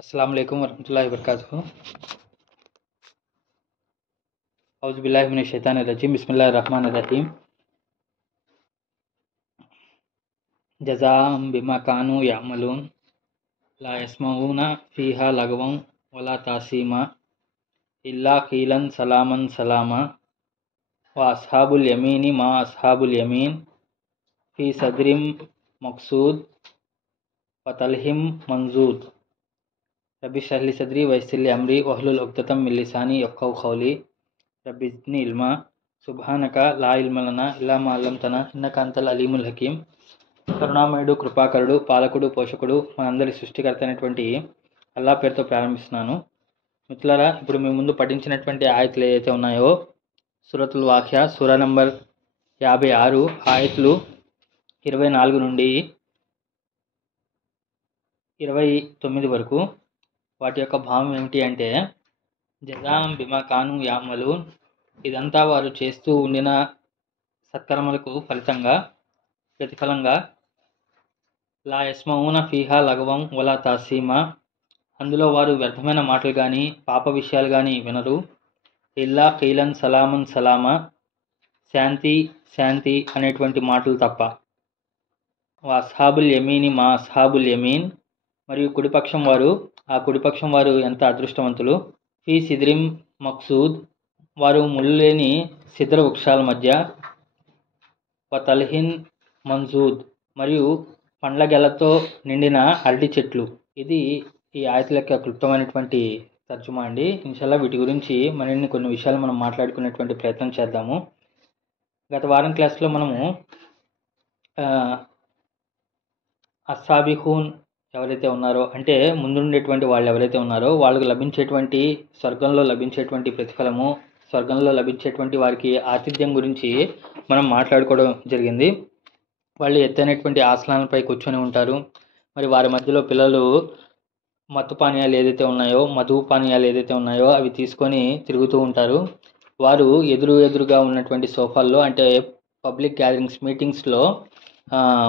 अस्सलाम वालेकुम वरहमतुल्लाहि वबरकातुहू। औज़ु बिल्लाहि मिनश शैतानिर रजीम। बिस्मिल्लाहिर रहमानिर रहीम। जज़ाअम बिमा कानू यअमलून ला यस्मऊना फीहा लगवन वला तासीमा इल्ला क़ीलन सलामन सलामा व अस्हाबुल यमीनी मा अस्हाबुल यमीन फ़ी सदरिम मक़सूद व तलहिम मंजूद रब्बि इश्रह ली सदरी व यस्सिर ली अमरी वहलुल उक़दतम मिन लिसानी यफ़क़हू क़ौली रब्बि ज़िदनी इल्मा सुब्हानक ला इल्म लना इल्ला मा अल्लमतना इन्नका अंतल अलीमुल हकीम। కరుణామయుడు కృపాకరుడు పాలకుడు పోషకుడు మనందరి సృష్టికర్త అయినటువంటి అల్లా పేరుతో ప్రారంభిస్తున్నాను. మిత్రులారా, ఇప్పుడు మీ ముందు పఠించినటువంటి ఆయతులు ఏవైతే ఉన్నాయో సూరతుల్ వాఖ్యా సూరా నంబర్ 56 ఆయతులు 24 నుండి 29 వరకు వాటి యొక్క భావం ఏమిటి అంటే, జజాం బిమా కాను యామలూన్, ఇదంతా వారు చేస్తూ ఉండిన సత్కర్మలకు ఫలితంగా ప్రతిఫలంగా, లా యస్మఊన ఫీహా లగవం వలా తాసీమా, అందులో వారు వ్యర్థమైన మాటలు కానీ పాప విషయాలు కానీ వినరు. ఇల్లా కీలన్ సలామన్ సలామా, శాంతి శాంతి అనేటువంటి మాటలు తప్ప. వా అస్హాబుల్ యమీని మా అస్హాబుల్ యమీన్, మరియు కుడిపక్షం వారు, ఆ కుడిపక్షం వారు ఎంత అదృష్టవంతులు. ఫీ సిద్రిం మక్సూద్, వారు ముళ్ళు లేని సిద్ర వృక్షాల మధ్య. వ తల్హిన్ మంజూద్, మరియు పండ్ల గెలతో నిండిన అరటి చెట్లు. ఇది ఈ ఆయతుల యొక్క క్లుప్తమైనటువంటి తర్జుమా అండి. ఇన్షాల్లా వీటి గురించి మరిన్ని కొన్ని విషయాలు మనం మాట్లాడుకునేటువంటి ప్రయత్నం చేద్దాము. గత వారం క్లాస్లో మనము అస్సాబిహూన్ ఎవరైతే ఉన్నారో, అంటే ముందుండేటువంటి వాళ్ళు ఎవరైతే ఉన్నారో వాళ్ళకు లభించేటువంటి స్వర్గంలో లభించేటువంటి ప్రతిఫలము, స్వర్గంలో లభించేటువంటి వారికి ఆతిథ్యం గురించి మనం మాట్లాడుకోవడం జరిగింది. వాళ్ళు ఎత్తైనటువంటి ఆసనాలపై కూర్చొని ఉంటారు. మరి వారి మధ్యలో పిల్లలు మత్తు పానీయాలు ఏదైతే ఉన్నాయో, మధు పానీయాలు ఏదైతే ఉన్నాయో అవి తీసుకొని తిరుగుతూ ఉంటారు. వారు ఎదురుగా ఉన్నటువంటి సోఫాల్లో, అంటే పబ్లిక్ గ్యాదరింగ్స్ మీటింగ్స్లో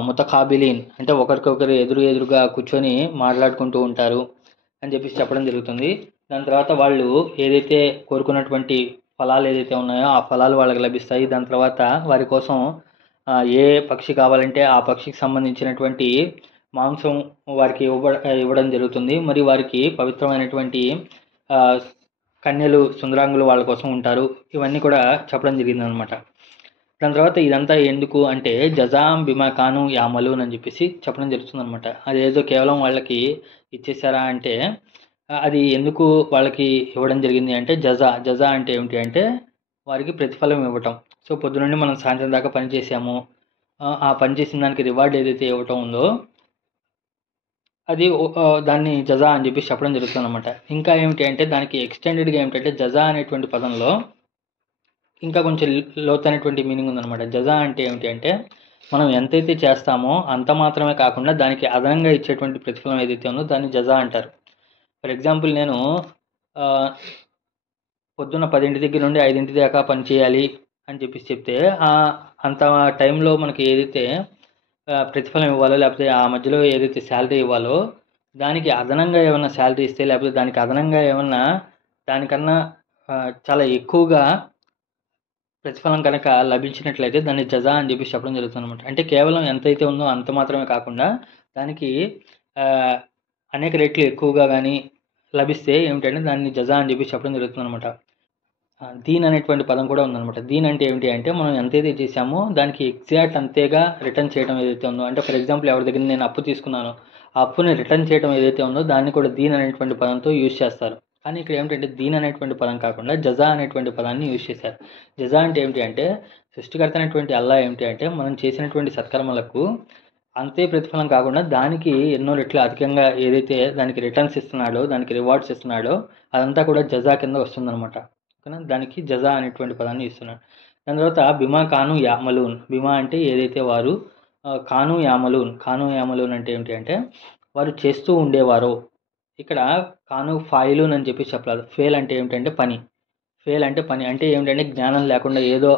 ముతకాబిలీన్, అంటే ఒకరికొకరు ఎదురుగా కూర్చొని మాట్లాడుకుంటూ ఉంటారు అని చెప్పేసి చెప్పడం జరుగుతుంది. దాని తర్వాత వాళ్ళు ఏదైతే కోరుకున్నటువంటి ఫలాలు ఏదైతే ఉన్నాయో ఆ ఫలాలు వాళ్ళకి లభిస్తాయి. దాని తర్వాత వారి కోసం ఏ పక్షి కావాలంటే ఆ పక్షికి సంబంధించినటువంటి మాంసం వారికి ఇవ్వడం జరుగుతుంది. మరి వారికి పవిత్రమైనటువంటి కన్యలు, సుందరాంగులు వాళ్ళ కోసం ఉంటారు. ఇవన్నీ కూడా చెప్పడం జరిగింది అనమాట. దాని తర్వాత ఇదంతా ఎందుకు అంటే, జజాం బిమా కాను యామలూన్ అని చెప్పేసి చెప్పడం జరుగుతుంది అనమాట. అదేదో కేవలం వాళ్ళకి ఇచ్చేసారా అంటే, అది ఎందుకు వాళ్ళకి ఇవ్వడం జరిగింది అంటే, జజా అంటే ఏమిటి అంటే వారికి ప్రతిఫలం ఇవ్వటం. సో పొద్దునుండి మనం సాయంత్రం దాకా పని చేసాము, ఆ పని చేసిన దానికి రివార్డ్ ఏదైతే ఇవ్వటం ఉందో అది దాన్ని జజా అని చెప్పేసి చెప్పడం జరుగుతుంది అనమాట. ఇంకా ఏమిటి అంటే, దానికి ఎక్స్టెండెడ్గా ఏమిటంటే జజా అనేటువంటి పదంలో ఇంకా కొంచెం లోతైనటువంటి మీనింగ్ ఉందన్నమాట. జజా అంటే ఏమిటి అంటే, మనం ఎంతైతే చేస్తామో అంత మాత్రమే కాకుండా దానికి అదనంగా ఇచ్చేటువంటి ప్రతిఫలం ఏదైతే ఉందో దాన్ని జజా అంటారు. ఫర్ ఎగ్జాంపుల్, నేను పొద్దున్న 10 దగ్గర నుండి 5 దాకా పని చేయాలి అని చెప్పేసి చెప్తే, అంత టైంలో మనకి ఏదైతే ప్రతిఫలం ఇవ్వాలో, లేకపోతే ఆ మధ్యలో ఏదైతే శాలరీ ఇవ్వాలో దానికి అదనంగా ఏమన్నా శాలరీ ఇస్తే, లేకపోతే దానికి అదనంగా ఏమన్నా దానికన్నా చాలా ఎక్కువగా ప్రతిఫలం కనుక లభించినట్లయితే దాన్ని జజా అని చెప్పేసి చెప్పడం జరుగుతుంది అనమాట. అంటే కేవలం ఎంతైతే ఉందో అంత మాత్రమే కాకుండా దానికి అనేక రెట్లు ఎక్కువగా కానీ లభిస్తే ఏమిటంటే దాన్ని జజా అని చెప్పి చెప్పడం జరుగుతుంది అనమాట. దీన్ అనేటువంటి పదం కూడా ఉందన్నమాట. దీన్ అంటే ఏమిటి అంటే, మనం ఎంతైతే చేసామో దానికి ఎగ్జాక్ట్ అంతేగా రిటర్న్ చేయడం ఏదైతే ఉందో, అంటే ఫర్ ఎగ్జాంపుల్ ఎవరి దగ్గర నేను అప్పు తీసుకున్నానో ఆ అప్పుని రిటర్న్ చేయడం ఏదైతే ఉందో దాన్ని కూడా దీన్ అనేటువంటి పదంతో యూజ్ చేస్తారు. కానీ ఇక్కడ ఏమిటంటే దీన్ అనేటువంటి పదం కాకుండా జజా అనేటువంటి పదాన్ని యూజ్ చేశారు. జజా అంటే ఏమిటి అంటే, సృష్టికర్త అనేటువంటి అల్లా ఏమిటి అంటే మనం చేసినటువంటి సత్కర్మలకు అంతే ప్రతిఫలం కాకుండా దానికి ఎన్నో రెట్లు అధికంగా ఏదైతే దానికి రిటర్న్స్ ఇస్తున్నాడో, దానికి రివార్డ్స్ ఇస్తున్నాడో అదంతా కూడా జజా కింద వస్తుందన్నమాట. ఓకేనా, దానికి జజా అనేటువంటి పదాన్ని ఇస్తున్నాడు. దాని తర్వాత బిమా కాను యామలూన్, బిమా అంటే ఏదైతే వారు, కాను యామలూన్ అంటే ఏమిటి అంటే వారు చేస్తూ ఉండేవారో. ఇక్కడ కాను ఫాయిలూన్ అని చెప్పి చెప్పలేదు. ఫేల్ అంటే ఏమిటంటే పని. ఫెయిల్ అంటే పని అంటే ఏమిటంటే జ్ఞానం లేకుండా ఏదో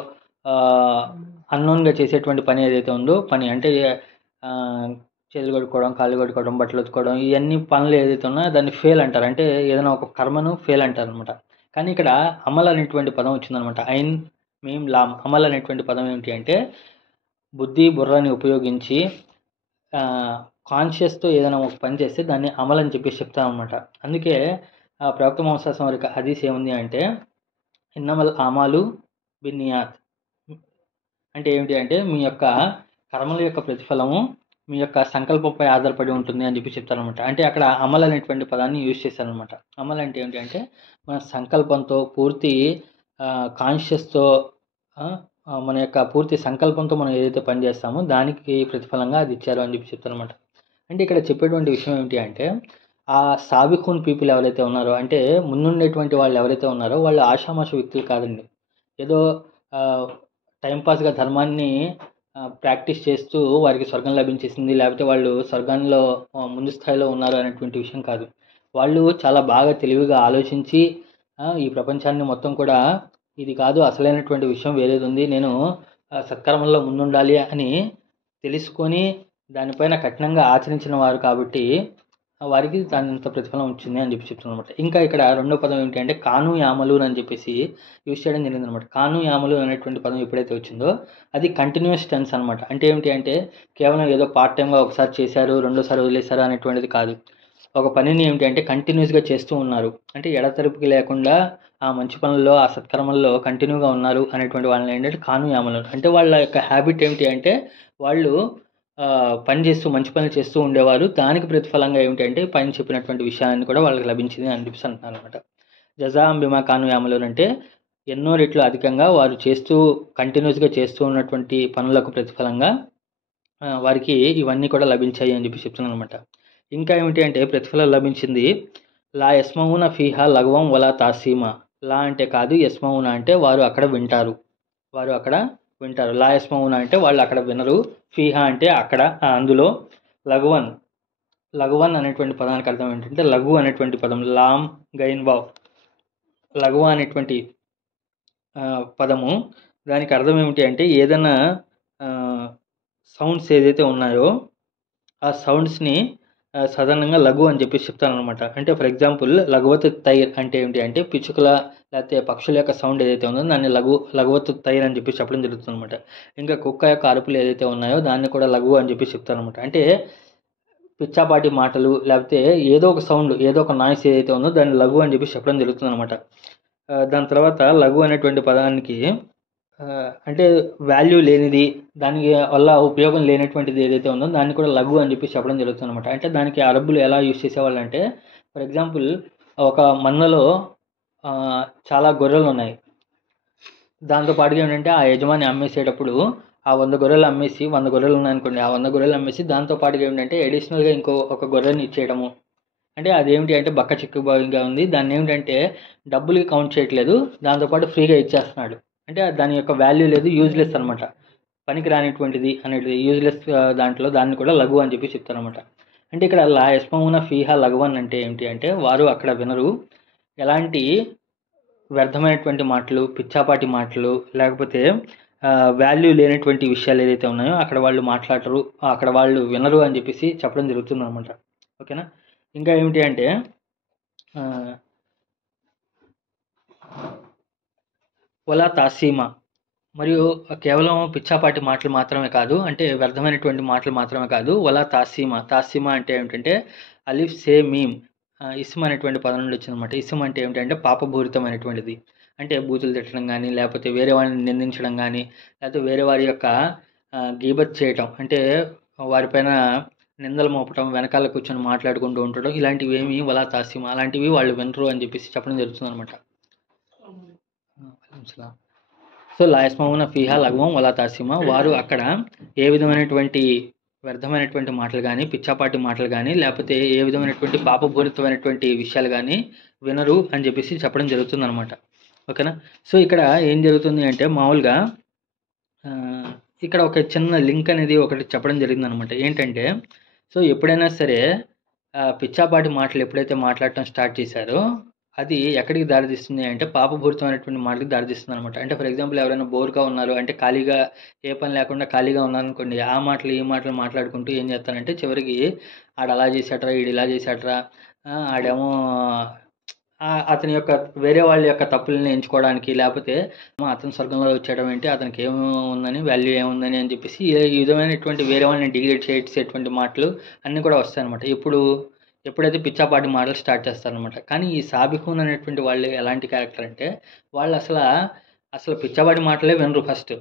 అన్నోన్గా చేసేటువంటి పని ఏదైతే ఉందో పని అంటే చేతులు కడుక్కోవడం, కాళ్ళు కడుక్కోవడం, బట్టలు ఉతుక్కోవడం, ఇవన్నీ పనులు ఏదైతే ఉన్నాయో దాన్ని ఫెయిల్ అంటారు. అంటే ఏదైనా ఒక కర్మను ఫెయిల్ అంటారనమాట. కానీ ఇక్కడ అమల్ అనేటువంటి పదం వచ్చిందనమాట. ఐన్ మీమ్ లామ్. అమల్ అనేటువంటి పదం ఏమిటి అంటే బుద్ధి బుర్రని ఉపయోగించి కాన్షియస్తో ఏదైనా ఒక పని చేస్తే దాన్ని అమల్ అని చెప్పేసి చెప్తామన్నమాట. అందుకే ప్రవక్త ముహమ్మద్ వారి హదీస్ ఏముంది అంటే ఇన్నమల్ అమాలు బిన్నియాత్. అంటే ఏమిటి అంటే మీ యొక్క కర్మల యొక్క ప్రతిఫలము మీ యొక్క సంకల్పంపై ఆధారపడి ఉంటుంది అని చెప్పి చెప్తారనమాట. అంటే అక్కడ అమల్ అనేటువంటి పదాన్ని యూజ్ చేశారనమాట. అమల్ అంటే ఏమిటి అంటే మన సంకల్పంతో పూర్తి కాన్షియస్తో మన యొక్క పూర్తి సంకల్పంతో మనం ఏదైతే పని చేస్తామో దానికి ప్రతిఫలంగా అది ఇచ్చారు అని చెప్పి చెప్తారనమాట. అంటే ఇక్కడ చెప్పేటువంటి విషయం ఏమిటి అంటే ఆ సాబిఖూన్ పీపుల్ ఎవరైతే ఉన్నారో, అంటే ముందుండేటువంటి వాళ్ళు ఎవరైతే ఉన్నారో వాళ్ళు ఆషామాష వ్యక్తులు కాదండి. ఏదో టైంపాస్గా ధర్మాన్ని ప్రాక్టీస్ చేస్తూ వారికి స్వర్గం లభించేసింది, లేకపోతే వాళ్ళు స్వర్గంలో ముందు స్థాయిలో ఉన్నారు అనేటువంటి విషయం కాదు. వాళ్ళు చాలా బాగా తెలివిగా ఆలోచించి ఈ ప్రపంచాన్ని మొత్తం కూడా ఇది కాదు అసలైనటువంటి విషయం వేరేది ఉంది, నేను సత్కర్మంలో ముందుండాలి అని తెలుసుకొని దానిపైన కఠినంగా ఆచరించిన వారు కాబట్టి వారికి దానింత ప్రతిఫలం వచ్చింది అని చెప్పి చెప్తున్నాను అనమాట. ఇంకా ఇక్కడ రెండో పదం ఏంటి అంటే కాను యామలు అని చెప్పేసి యూజ్ చేయడం జరిగింది అనమాట. కాను యామలు అనేటువంటి పదం ఎప్పుడైతే వచ్చిందో అది కంటిన్యూస్ టెన్స్ అనమాట. అంటే ఏమిటి అంటే కేవలం ఏదో పార్ట్ టైంగా ఒకసారి చేశారు రెండోసారి వదిలేశారు అనేటువంటిది కాదు. ఒక పనిని ఏమిటి అంటే కంటిన్యూస్గా చేస్తూ ఉన్నారు, అంటే ఎడతెరిపికి లేకుండా ఆ మంచి పనుల్లో ఆ సత్కర్మల్లో కంటిన్యూగా ఉన్నారు అనేటువంటి వాళ్ళని ఏంటంటే కాను యామలు. అంటే వాళ్ళ యొక్క హ్యాబిట్ ఏమిటి అంటే వాళ్ళు పని చేస్తూ మంచి పనులు చేస్తూ ఉండేవారు. దానికి ప్రతిఫలంగా ఏమిటంటే పైన చెప్పినటువంటి విషయాన్ని కూడా వాళ్ళకి లభించింది అని చెప్పేసి అంటున్నారు అనమాట. జజాం బిమా కాను యామలు అంటే ఎన్నో రెట్లు అధికంగా వారు చేస్తూ కంటిన్యూస్గా చేస్తూ ఉన్నటువంటి పనులకు ప్రతిఫలంగా వారికి ఇవన్నీ కూడా లభించాయి అని చెప్పి చెప్తున్నాను అనమాట. ఇంకా ఏమిటి అంటే ప్రతిఫలం లభించింది లా యస్మౌన ఫీహా లఘవం వలా తాసీమా. లా అంటే కాదు, యస్మౌన అంటే వారు అక్కడ వింటారు, వారు అక్కడ వింటారు. లా యస్మౌన అంటే వాళ్ళు అక్కడ వినరు, ఫీహా అంటే అక్కడ అందులో, లఘువన్ అనేటువంటి పదానికి అర్థం ఏంటంటే లఘు అనేటువంటి పదం లామ్ గైన్ వావ్ లఘువ అనేటువంటి పదము దానికి అర్థం ఏమిటి అంటే ఏదైనా సౌండ్స్ ఏదైతే ఉన్నాయో ఆ సౌండ్స్ని సాధారణంగా లఘు అని చెప్పేసి చెప్తాను అనమాట. అంటే ఫర్ ఎగ్జాంపుల్ లఘువత్ తైర్ అంటే ఏమిటి అంటే పిచ్చుకల లేకపోతే పక్షుల యొక్క సౌండ్ ఏదైతే ఉందో దాన్ని లఘువత్ తైర్ అని చెప్పి చెప్పడం జరుగుతుంది అనమాట. ఇంకా కుక్క యొక్క అరుపులు ఏదైతే ఉన్నాయో దాన్ని కూడా లఘు అని చెప్పి చెప్తాను అనమాట. అంటే పిచ్చాపాటి మాటలు లేకపోతే ఏదో ఒక సౌండ్ ఏదో ఒక నాయిస్ ఏదైతే ఉందో దాన్ని లఘు అని చెప్పి చెప్పడం జరుగుతుంది అనమాట. దాని తర్వాత లఘు అనేటువంటి పదానికి అంటే వాల్యూ లేనిది, దానికి వల్ల ఉపయోగం లేనటువంటిది ఏదైతే ఉందో దాన్ని కూడా లఘు అని చెప్పి చెప్పడం జరుగుతుంది అనమాట. అంటే దానికి అరబ్బులు ఎలా యూజ్ చేసేవాళ్ళు అంటే ఫర్ ఎగ్జాంపుల్ ఒక మన్నలో చాలా గొర్రెలు ఉన్నాయి, దాంతోపాటుగా ఏంటంటే ఆ యజమాని అమ్మేసేటప్పుడు ఆ 100 గొర్రెలు అమ్మేసి 100 గొర్రెలు ఉన్నాయనుకోండి, ఆ 100 గొర్రెలు అమ్మేసి దాంతోపాటుగా ఏంటంటే అడిషనల్గా ఒక గొర్రెని ఇచ్చేయడము. అంటే అదేమిటి అంటే బక్క చిక్కుబాగా ఉంది, దాన్ని ఏమిటంటే డబ్బులకి కౌంట్ చేయట్లేదు, దాంతోపాటు ఫ్రీగా ఇచ్చేస్తున్నాడు. అంటే దాని యొక్క వాల్యూ లేదు, యూజ్లెస్ అనమాట, పనికి రానిటువంటిది అనేది యూజ్లెస్ దాంట్లో దాన్ని కూడా లఘు అని చెప్పి చెప్తారనమాట. అంటే ఇక్కడ లా యస్మౌన ఫీహా లఘువన్ అంటే ఏమిటి అంటే వారు అక్కడ వినరు ఎలాంటి వ్యర్థమైనటువంటి మాటలు, పిచ్చాపాటి మాటలు, లేకపోతే వాల్యూ లేనటువంటి విషయాలు ఏదైతే ఉన్నాయో అక్కడ వాళ్ళు మాట్లాడరు, అక్కడ వాళ్ళు వినరు అని చెప్పేసి చెప్పడం జరుగుతుంది అనమాట. ఓకేనా. ఇంకా ఏమిటి అంటే వలా తాసీమా, మరియు కేవలం పిచ్చాపాటి మాటలు మాత్రమే కాదు, అంటే వ్యర్థమైనటువంటి మాటలు మాత్రమే కాదు. వలా తాసీమా అంటే ఏమిటంటే అలిఫ్ సే మీమ్ ఇస్మ్ అనేటువంటి పదం నుండి వచ్చిందన్నమాట. ఇస్మ్ అంటే ఏమిటంటే పాపభూరితమైనటువంటిది, అంటే బూతులు తిట్టడం కానీ, లేకపోతే వేరే వారిని నిందించడం కానీ, లేకపోతే వేరే వారి యొక్క గీబత్ చేయటం, అంటే వారిపైన నిందలు మోపటం, వెనకాల కూర్చొని మాట్లాడుకుంటూ ఉండటం, ఇలాంటివి ఏమి వలా తాసీమా, అలాంటివి వాళ్ళు వినరు అని చెప్పేసి చెప్పడం జరుగుతుంది అనమాట. సో లా యస్మౌన ఫీహా లఘవం వలా తాసీమా, వారు అక్కడ ఏ విధమైనటువంటి వ్యర్థమైనటువంటి మాటలు కానీ, పిచ్చాపాటి మాటలు కానీ, లేకపోతే ఏ విధమైనటువంటి పాపపూరితమైనటువంటి విషయాలు కానీ వినరు అని చెప్పేసి చెప్పడం జరుగుతుంది అనమాట. ఓకేనా. సో ఇక్కడ ఏం జరుగుతుంది అంటే మామూలుగా ఇక్కడ ఒక చిన్న లింక్ అనేది ఒకటి చెప్పడం జరిగింది అనమాట. ఏంటంటే సో ఎప్పుడైనా సరే పిచ్చాపాటి మాటలు ఎప్పుడైతే మాట్లాడటం స్టార్ట్ చేశారో అది ఎక్కడికి దారితీస్తుంది అంటే పాపభూరితమైనటువంటి మాటలకి దారితీస్తుంది అనమాట. అంటే ఫర్ ఎగ్జాంపుల్ ఎవరైనా బోర్‌గా ఉన్నారు అంటే ఖాళీగా ఏ పని లేకుండా ఖాళీగా ఉన్నారనుకోండి. ఆ మాటలు, ఈ మాటలు మాట్లాడుకుంటూ ఏం చేస్తారంటే చివరికి ఆడలా చేశాడురా, ఈడిలా చేశాడురా, ఆడేమో అతని యొక్క వేరే వాళ్ళ యొక్క తప్పుల్ని ఎంచుకోవడానికి లేకపోతే అతను స్వర్గంలో వచ్చేయడం ఏంటి, అతనికి ఏముందని వాల్యూ ఏముందని అని చెప్పేసి ఈ విధమైనటువంటి వేరే వాళ్ళని డిగ్రేడ్ చేసేటువంటి మాటలు అన్నీ కూడా వస్తాయన్నమాట. ఎప్పుడైతే పిచ్చాపాటి మాటలు స్టార్ట్ చేస్తారనమాట. కానీ ఈ సాబిహూన్ అనేటువంటి వాళ్ళు ఎలాంటి క్యారెక్టర్ అంటే వాళ్ళు అసలు పిచ్చాపాటి మాటలే వినరు ఫస్ట్.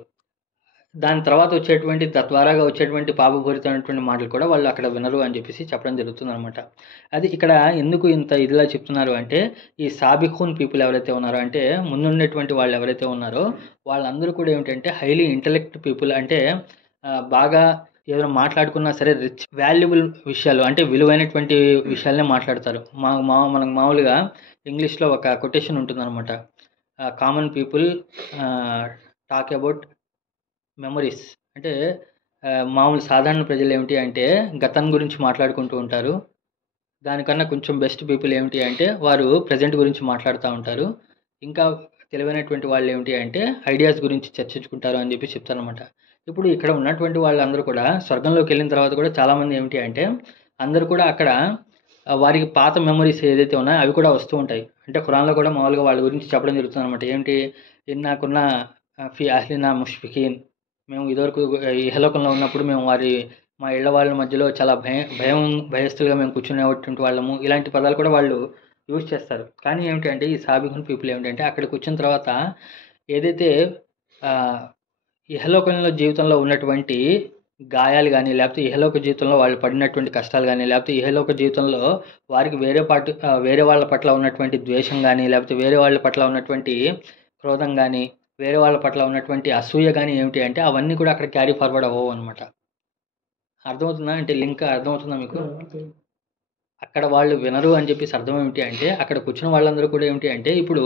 దాని తర్వాత వచ్చేటువంటి తద్వారాగా వచ్చేటువంటి పాపపూరితమైనటువంటి మాటలు కూడా వాళ్ళు అక్కడ వినరు అని చెప్పేసి చెప్పడం జరుగుతుందనమాట. అది ఇక్కడ ఎందుకు ఇంత ఇదిలా చెప్తున్నారు అంటే ఈ సాబిహూన్ పీపుల్ ఎవరైతే ఉన్నారో అంటే ముందుండేటువంటి వాళ్ళు ఎవరైతే ఉన్నారో వాళ్ళందరూ కూడా ఏమిటంటే హైలీ ఇంటలెక్ట్ పీపుల్. అంటే బాగా ఏదైనా మాట్లాడుకున్నా సరే రిచ్ వాల్యుబుల్ విషయాలు అంటే విలువైనటువంటి విషయాలనే మాట్లాడతారు. మనకు మామూలుగా ఇంగ్లీష్లో ఒక కొటేషన్ ఉంటుందన్నమాట. Common people talk about memories. అంటే మామూలు సాధారణ ప్రజలు ఏమిటి అంటే గతం గురించి మాట్లాడుకుంటూ ఉంటారు. దానికన్నా కొంచెం బెస్ట్ పీపుల్ ఏమిటి అంటే వారు ప్రజెంట్ గురించి మాట్లాడుతూ ఉంటారు. ఇంకా తెలివైనటువంటి వాళ్ళు ఏమిటి అంటే ఐడియాస్ గురించి చర్చించుకుంటారు అని చెప్పి చెప్తారనమాట. ఇప్పుడు ఇక్కడ ఉన్నటువంటి వాళ్ళందరూ కూడా స్వర్గంలోకి వెళ్ళిన తర్వాత కూడా చాలామంది ఏమిటి అంటే అందరూ కూడా అక్కడ వారికి పాత మెమరీస్ ఏదైతే ఉన్నాయో అవి కూడా వస్తూ ఉంటాయి. అంటే ఖురాన్లో కూడా మామూలుగా వాళ్ళ గురించి చెప్పడం జరుగుతుంది అనమాట. ఏంటి ఇన్నాకున్న ఫీ అహ్లినా ముష్ఫికీన్, మేము ఇదివరకు ఇహలోకంలో ఉన్నప్పుడు మేము మా ఇళ్ల వాళ్ళ మధ్యలో చాలా భయస్తులుగా మేము కూర్చునేటువంటి వాళ్ళము. ఇలాంటి పదాలు కూడా వాళ్ళు యూజ్ చేస్తారు. కానీ ఏమిటంటే ఈ సాబిహున్ పీపుల్ ఏమిటంటే అక్కడికి వచ్చిన తర్వాత ఏదైతే ఇహలోకంలో జీవితంలో ఉన్నటువంటి గాయాలు కానీ లేకపోతే ఇహలోక జీవితంలో వాళ్ళు పడినటువంటి కష్టాలు కానీ లేకపోతే ఇహలోక జీవితంలో వారికి వేరే వాళ్ళ పట్ల ఉన్నటువంటి ద్వేషం కానీ లేకపోతే వేరే వాళ్ళ పట్ల ఉన్నటువంటి క్రోధం కానీ వేరే వాళ్ళ పట్ల ఉన్నటువంటి అసూయ కానీ ఏమిటి అంటే అవన్నీ కూడా అక్కడ క్యారీ ఫార్వర్డ్ అవ్వవు అనమాట. అర్థమవుతుందా? అంటే లింక్ అర్థమవుతుందా మీకు? అక్కడ వాళ్ళు వినరు అని చెప్పేసి అర్థం ఏమిటి అంటే అక్కడ కూర్చున్న వాళ్ళందరూ కూడా ఏమిటి అంటే ఇప్పుడు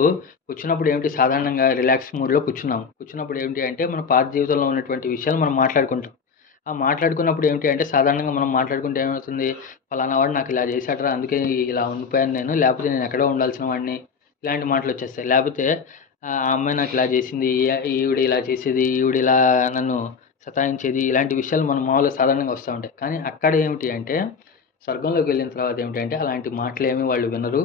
కూర్చున్నప్పుడు ఏమిటి సాధారణంగా రిలాక్స్ మూడ్లో కూర్చున్నప్పుడు ఏమిటి అంటే మన పాత జీవితంలో ఉన్నటువంటి విషయాలు మనం మాట్లాడుకుంటాం. ఆ మాట్లాడుకున్నప్పుడు ఏమిటి అంటే సాధారణంగా మనం మాట్లాడుకుంటే ఏమవుతుంది, ఫలానా వాడు నాకు ఇలా చేశాడరా అందుకే ఇలా ఉండిపోయాను నేను, లేకపోతే నేను ఎక్కడో ఉండాల్సిన వాడిని, ఇలాంటి మాటలు వచ్చేస్తాయి. లేకపోతే ఆ అమ్మాయి నాకు ఇలా చేసింది, ఈవిడ ఇలా చేసేది, ఈవిడ ఇలా నన్ను సతాయించేది, ఇలాంటి విషయాలు మనం మామూలుగా సాధారణంగా వస్తూ ఉంటాయి. కానీ అక్కడ ఏమిటి అంటే స్వర్గంలోకి వెళ్ళిన తర్వాత ఏమిటంటే అలాంటి మాటలు ఏమి వాళ్ళు వినరు,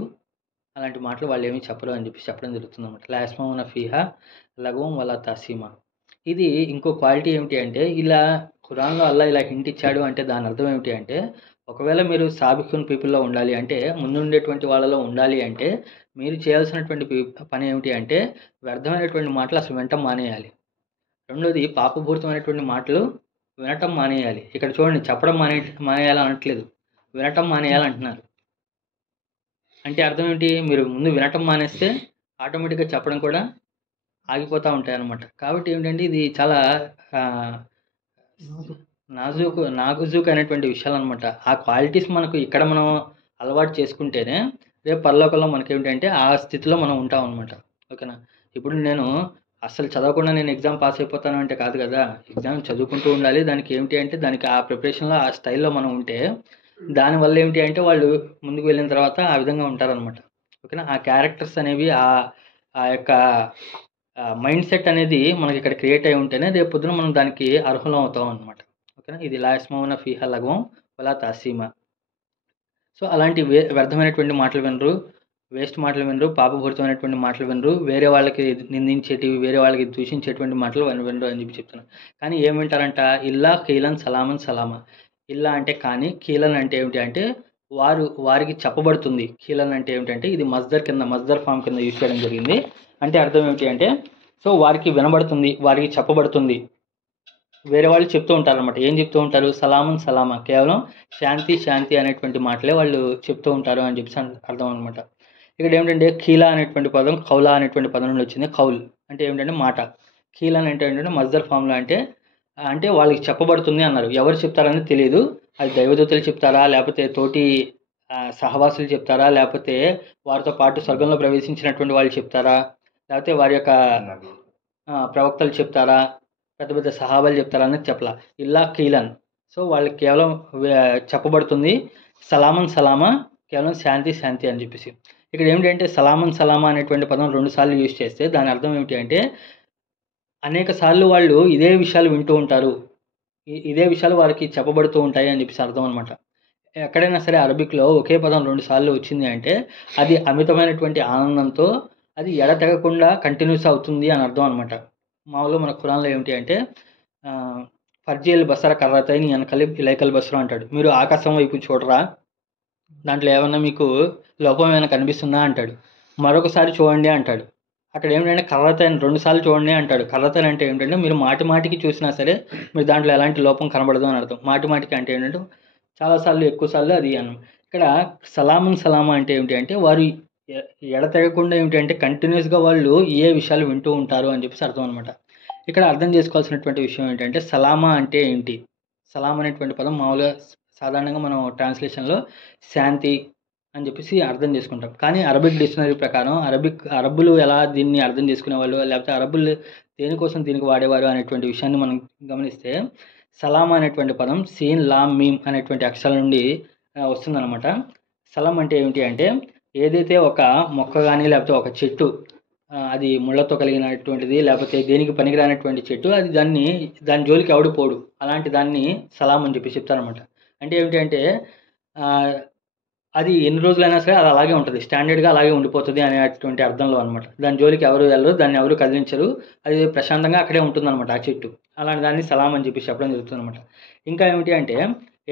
అలాంటి మాటలు వాళ్ళు ఏమీ చెప్పరు అని చెప్పి చెప్పడం జరుగుతుంది అనమాట. లా యస్మౌన ఫీహా లఘవం వలా తసీమా. ఇది ఇంకో క్వాలిటీ ఏమిటి అంటే ఇలా ఖురాన్లో అల్లా ఇలా హింట్ ఇచ్చాడు అంటే దాని అర్థం ఏమిటి అంటే ఒకవేళ మీరు సాబికున్ పీపుల్లో ఉండాలి అంటే ముందుండేటువంటి వాళ్ళలో ఉండాలి అంటే మీరు చేయాల్సినటువంటి పని ఏమిటి అంటే వ్యర్థమైనటువంటి మాటలు అసలు వినటం మానేయాలి. రెండోది పాపభూరితమైనటువంటి మాటలు వినటం మానేయాలి. ఇక్కడ చూడండి, చెప్పడం మానేయాలి అనట్లేదు, వినటం మానేయాలి అంటున్నారు. అంటే అర్థం ఏంటి, మీరు ముందు వినటం మానేస్తే ఆటోమేటిక్గా చెప్పడం కూడా ఆగిపోతూ ఉంటాయి అన్నమాట. కాబట్టి ఏంటంటే ఇది చాలా నాజూక్ అనేటువంటి విషయాలు అనమాట. ఆ క్వాలిటీస్ మనకు ఇక్కడ మనం అలవాటు చేసుకుంటేనే రేపు పరలోకంలో మనకేమిటంటే ఆ స్థితిలో మనం ఉంటాం అనమాట. ఓకేనా? ఇప్పుడు నేను అస్సలు చదవకుండా నేను ఎగ్జామ్ పాస్ అయిపోతాను అంటే కాదు కదా. ఎగ్జామ్ చదువుకుంటూ ఉండాలి. దానికి ఏమిటి అంటే దానికి ఆ ప్రిపరేషన్లో ఆ స్టైల్లో మనం ఉంటే దానివల్ల ఏమిటి అంటే వాళ్ళు ముందుకు వెళ్ళిన తర్వాత ఆ విధంగా ఉంటారనమాట. ఓకేనా? ఆ క్యారెక్టర్స్ అనేవి ఆ యొక్క మైండ్ సెట్ అనేది మనకి ఇక్కడ క్రియేట్ అయి ఉంటేనే రేపు పొద్దున మనం దానికి అర్హులం అవుతాం అనమాట. ఓకేనా? ఇది లా యస్మౌన ఫీహా లఘవం వలా తసీమా. సో అలాంటి వ్యర్థమైనటువంటి మాటలు వినరు, వేస్ట్ మాటలు వినరు, పాపభూరితమైనటువంటి మాటలు వినరు, వేరే వాళ్ళకి నిందించేటివి, వేరే వాళ్ళకి దూషించేటువంటి మాటలు వినరు అని చెప్పి చెప్తున్నాను. కానీ ఏం వింటారంట, ఇల్లా కీలన్ సలామన్ సలామా. ఇల్లా అంటే కానీ, కీలన్ అంటే ఏమిటి అంటే వారికి చెప్పబడుతుంది. కీలన్ అంటే ఏమిటంటే ఇది మస్దర్ ఫామ్ కింద యూజ్ చేయడం జరిగింది. అంటే అర్థం ఏమిటి అంటే సో వారికి వినబడుతుంది, వారికి చెప్పబడుతుంది. వేరే వాళ్ళు చెప్తూ ఉంటారు అనమాట. ఏం చెప్తూ ఉంటారు, సలామన్ సలామా, కేవలం శాంతి అనేటువంటి మాటలే వాళ్ళు చెప్తూ ఉంటారు అని చెప్పి అర్థం అనమాట. ఇక్కడ ఏమిటంటే ఖీలా అనేటువంటి పదం కౌలా అనేటువంటి పదం నుండి వచ్చింది. కౌల్ అంటే ఏమిటంటే మాట, ఖీలా అంటే ఏంటంటే మస్దర్ ఫామ్లో అంటే వాళ్ళకి చెప్పబడుతుంది అన్నారు. ఎవరు చెప్తారని తెలియదు. అది దైవదూతలు చెప్తారా, లేకపోతే తోటి సహవాసులు చెప్తారా, లేకపోతే వారితో పాటు స్వర్గంలో ప్రవేశించినటువంటి వాళ్ళు చెప్తారా, లేకపోతే వారి యొక్క ప్రవక్తలు చెప్తారా, పెద్ద పెద్ద సహాబాలు చెప్తారా అనేది చెప్పలా. ఇల్లా కీలన్, సో వాళ్ళకి కేవలం చెప్పబడుతుంది. సలామన్ సలామా, కేవలం శాంతి శాంతి అని చెప్పేసి. ఇక్కడ ఏమిటంటే సలామన్ సలామా అనేటువంటి పదం 2 సార్లు యూజ్ చేస్తే దాని అర్థం ఏమిటి అంటే అనేక సార్లు వాళ్ళు ఇదే విషయాలు వింటూ ఉంటారు. ఇదే విషయాలు వారికి చెప్పబడుతూ ఉంటాయి అని చెప్పేసి అర్థం అనమాట. ఎక్కడైనా సరే అరబిక్‌లో ఒకే పదం 2 సార్లు వచ్చింది అంటే అది అమితమైనటువంటి ఆనందంతో అది ఎడతెగకుండా కంటిన్యూస్ అవుతుంది అని అర్థం అనమాట. మామూలుగా మన ఖురాన్‌లో ఏమిటి అంటే ఫర్జియల్ బసర కర్రతైని యన్కలిబ్ ఇలైకల్ బసరు అంటాడు. మీరు ఆకాశం వైపు చూడరా? దాంట్లో ఏమన్నా మీకు లోపం ఏమైనా కనిపిస్తుందా అంటాడు. మరొకసారి చూడండి అంటాడు. అక్కడ ఏమిటంటే కర్రతైన్ 2 సార్లు చూడండి అంటాడు. కర్రతైన్ అంటే ఏమిటంటే మీరు మాటి మాటికి చూసినా సరే మీరు దాంట్లో ఎలాంటి లోపం కనబడదు అని అర్థం. మాటి మాటికి అంటే ఏంటంటే చాలా సార్లు ఎక్కువ సార్లు అది అను. ఇక్కడ సలామున్ సలామా అంటే ఏమిటి అంటే వారు ఎడతెగకుండా ఏమిటంటే కంటిన్యూస్‌గా వాళ్ళు ఏ విషయాలు వింటూ ఉంటారు అని చెప్పేసి అర్థం అనమాట. ఇక్కడ అర్థం చేసుకోవాల్సినటువంటి విషయం ఏంటంటే సలామా అంటే ఏంటి? సలాం అనేటువంటి పదం మామూలుగా సాధారణంగా మనం ట్రాన్స్లేషన్‌లో శాంతి అని చెప్పేసి అర్థం చేసుకుంటాం. కానీ అరబిక్ డిక్షనరీ ప్రకారం అరబ్బులు ఎలా దీన్ని అర్థం చేసుకునేవాళ్ళు, లేకపోతే అరబ్బులు దేనికోసం దీనికి వాడేవారు అనేటువంటి విషయాన్ని మనం గమనిస్తే సలాం అనేటువంటి పదం సీన్, లామ్, మీమ్ అనేటువంటి అక్షరాల నుండి వస్తుందన్నమాట. సలాం అంటే ఏమిటి అంటే ఏదైతే ఒక మొక్క కానీ లేకపోతే ఒక చెట్టు అది ముళ్ళతో కలిగినటువంటిది లేకపోతే దేనికి పనికిరానటువంటి చెట్టు అది దాని జోలికి ఎవడు పోడు. అలాంటి దాన్ని సలాం అని చెప్పి చెప్తారనమాట. అంటే ఏమిటి అంటే అది ఎన్ని రోజులైనా సరే అది అలాగే ఉంటుంది. స్టాండర్డ్‌గా అలాగే ఉండిపోతుంది అనేటువంటి అర్థంలో అనమాట. దాని జోలికి ఎవరు వెళ్ళరు. దాన్ని ఎవరు కదిలించరు. అది ప్రశాంతంగా అక్కడే ఉంటుందన్నమాట ఆ చెట్టు. అలాంటి దాన్ని సలాం అని చెప్పి చెప్పడం జరుగుతుందనమాట. ఇంకా ఏమిటి అంటే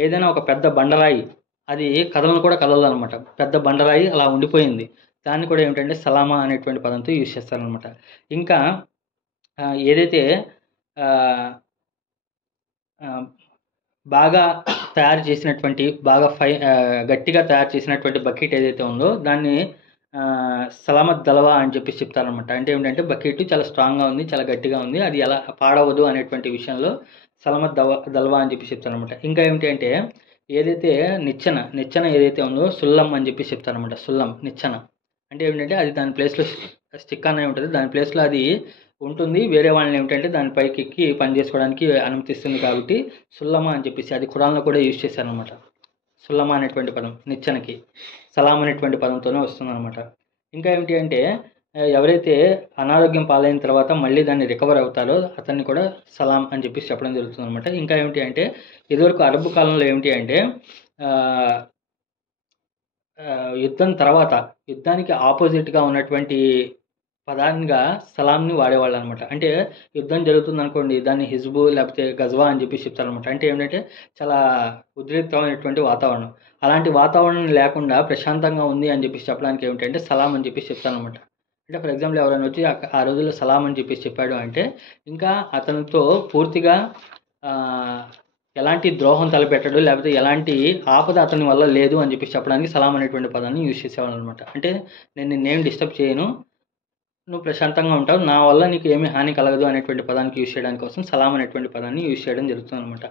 ఏదైనా ఒక పెద్ద బండరాయి అది కదలను కూడా కదలదనమాట. పెద్ద బండరాయి అలా ఉండిపోయింది. దాన్ని కూడా ఏమిటంటే సలామా అనేటువంటి పదంతో యూజ్ చేస్తారనమాట. ఇంకా ఏదైతే బాగా తయారు చేసినటువంటి గట్టిగా తయారు చేసినటువంటి బకెట్ ఏదైతే ఉందో దాన్ని సలామత్ దల్వా అని చెప్పేసి చెప్తారనమాట. అంటే ఏమిటంటే బకెట్ చాలా స్ట్రాంగ్‌గా ఉంది, చాలా గట్టిగా ఉంది, అది ఎలా పాడవదు అనేటువంటి విషయంలో సలామత్ దల్వా అని చెప్పి చెప్తారనమాట. ఇంకా ఏమిటి అంటే ఏదైతే నిచ్చెన ఏదైతే ఉందో సుల్లం అని చెప్పి చెప్తారనమాట. సుల్లం నిచ్చెన అంటే ఏమిటంటే అది దాని ప్లేస్‌లో స్టిక్ అనే ఉంటుంది. దాని ప్లేస్‌లో అది ఉంటుంది. వేరే వాళ్ళని ఏమిటంటే దాని పైకి ఎక్కి పని చేసుకోవడానికి అనుమతిస్తుంది కాబట్టి సుల్లమా అని చెప్పేసి అది ఖురాన్‌లో కూడా యూజ్ చేశారనమాట. సుల్లమా అనేటువంటి పదం నిచ్చెనకి సలాం అనేటువంటి పదంతోనే వస్తుందన్నమాట. ఇంకా ఏమిటి అంటే ఎవరైతే అనారోగ్యం పాలైన తర్వాత మళ్ళీ దాన్ని రికవర్ అవుతారో అతన్ని కూడా సలాం అని చెప్పేసి చెప్పడం జరుగుతుందన్నమాట. ఇంకా ఏమిటి అంటే ఇదివరకు అరబ్ కాలంలో ఏమిటి అంటే యుద్ధం తర్వాత యుద్ధానికి ఆపోజిట్‌గా ఉన్నటువంటి పదాన్నిగా సలాంని వాడేవాళ్ళనమాట. అంటే యుద్ధం జరుగుతుందనుకోండి దాన్ని హిజ్బు లేకపోతే గజ్వా అని చెప్పేసి చెప్తారనమాట. అంటే ఏంటంటే చాలా ఉద్రిక్తమైనటువంటి వాతావరణం. అలాంటి వాతావరణం లేకుండా ప్రశాంతంగా ఉంది అని చెప్పేసి చెప్పడానికి ఏమిటంటే సలాం అని చెప్పేసి చెప్తానమాట. అంటే ఫర్ ఎగ్జాంపుల్ ఎవరైనా వచ్చి ఆ రోజుల్లో సలాం అని చెప్పేసి చెప్పాడు అంటే ఇంకా అతనితో పూర్తిగా ఎలాంటి ద్రోహం తలపెట్టడు లేకపోతే ఎలాంటి ఆపద అతని వల్ల లేదు అని చెప్పేసి చెప్పడానికి సలాం అనేటువంటి పదాన్ని యూజ్ చేసేవాళ్ళు అనమాట. అంటే నేను నిన్నేం డిస్టర్బ్ చేయను, నువ్వు ప్రశాంతంగా ఉంటావు, నా వల్ల నీకు ఏమీ హాని కలగదు అనేటువంటి పదానికి యూజ్ చేయడానికి కోసం సలాం అనేటువంటి పదాన్ని యూజ్ చేయడం జరుగుతుందన్నమాట.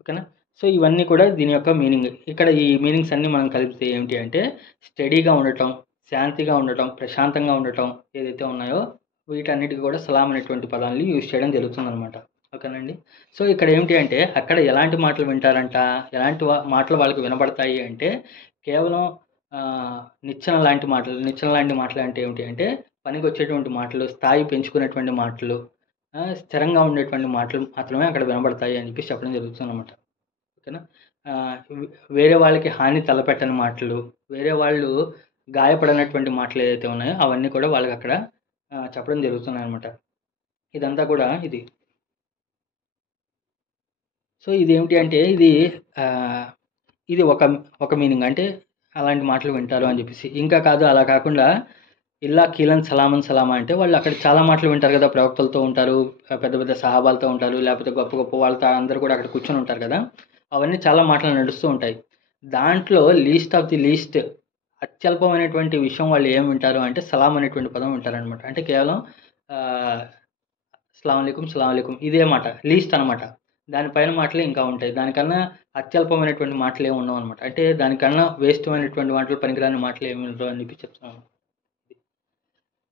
ఓకేనా? సో ఇవన్నీ కూడా దీని యొక్క మీనింగ్. ఇక్కడ ఈ మీనింగ్స్ అన్నీ మనం కలిపితే ఏమిటి అంటే స్టడీగా ఉండటం, శాంతిగా ఉండటం, ప్రశాంతంగా ఉండటం ఏదైతే ఉన్నాయో వీటన్నిటికీ కూడా సలాం అనేటువంటి పదాన్ని యూజ్ చేయడం జరుగుతుందన్నమాట. ఓకేనండి. సో ఇక్కడ ఏమిటి అంటే అక్కడ ఎలాంటి మాటలు వింటారంట, ఎలాంటి మాటలు వాళ్ళకి వినబడతాయి అంటే కేవలం నిచ్చెన లాంటి మాటలు అంటే ఏమిటి అంటే పనికొచ్చేటువంటి మాటలు, స్థాయి పెంచుకునేటువంటి మాటలు, స్థిరంగా ఉండేటువంటి మాటలు మాత్రమే అక్కడ వినబడతాయి అని చెప్పేసి చెప్పడం జరుగుతుందన్నమాట. ఓకేనా? వేరే వాళ్ళకి హాని తలపెట్టని మాటలు, వేరే వాళ్ళు గాయపడనటువంటి మాటలు ఏదైతే ఉన్నాయో అవన్నీ కూడా వాళ్ళకి అక్కడ చెప్పడం జరుగుతుందన్నమాట. ఇదంతా కూడా ఇది. సో ఇదేమిటి అంటే ఇది ఒక మీనింగ్. అంటే అలాంటి మాటలు వింటారు అని చెప్పేసి. ఇంకా కాదు అలా కాకుండా ఇల్లా కీలన్ సలామన్ సలామా అంటే వాళ్ళు అక్కడ చాలా మాటలు వింటారు కదా, ప్రవక్తలతో ఉంటారు, పెద్ద పెద్ద సహాబాలతో ఉంటారు, లేకపోతే గొప్ప గొప్ప వాళ్ళతో అందరూ కూడా అక్కడ కూర్చొని ఉంటారు కదా, అవన్నీ చాలా మాటలు నడుస్తూ ఉంటాయి. దాంట్లో లీస్ట్ ఆఫ్ ది లీస్ట్ అత్యల్పమైనటువంటి విషయం వాళ్ళు ఏం వింటారు అంటే సలాం అనేటువంటి పదం వింటారనమాట. అంటే కేవలం సలాం ఇదే మాట లీస్ట్ అనమాట. దానిపైన మాటలే ఇంకా ఉంటాయి. దానికన్నా అత్యల్పమైనటువంటి మాటలు ఏమి ఉండవు అనమాట. అంటే దానికన్నా వేస్ట్ అయినటువంటి మాటలు, పనికిరాని మాటలు ఏమి ఉండవు అని చెప్పి చెప్తున్నాను.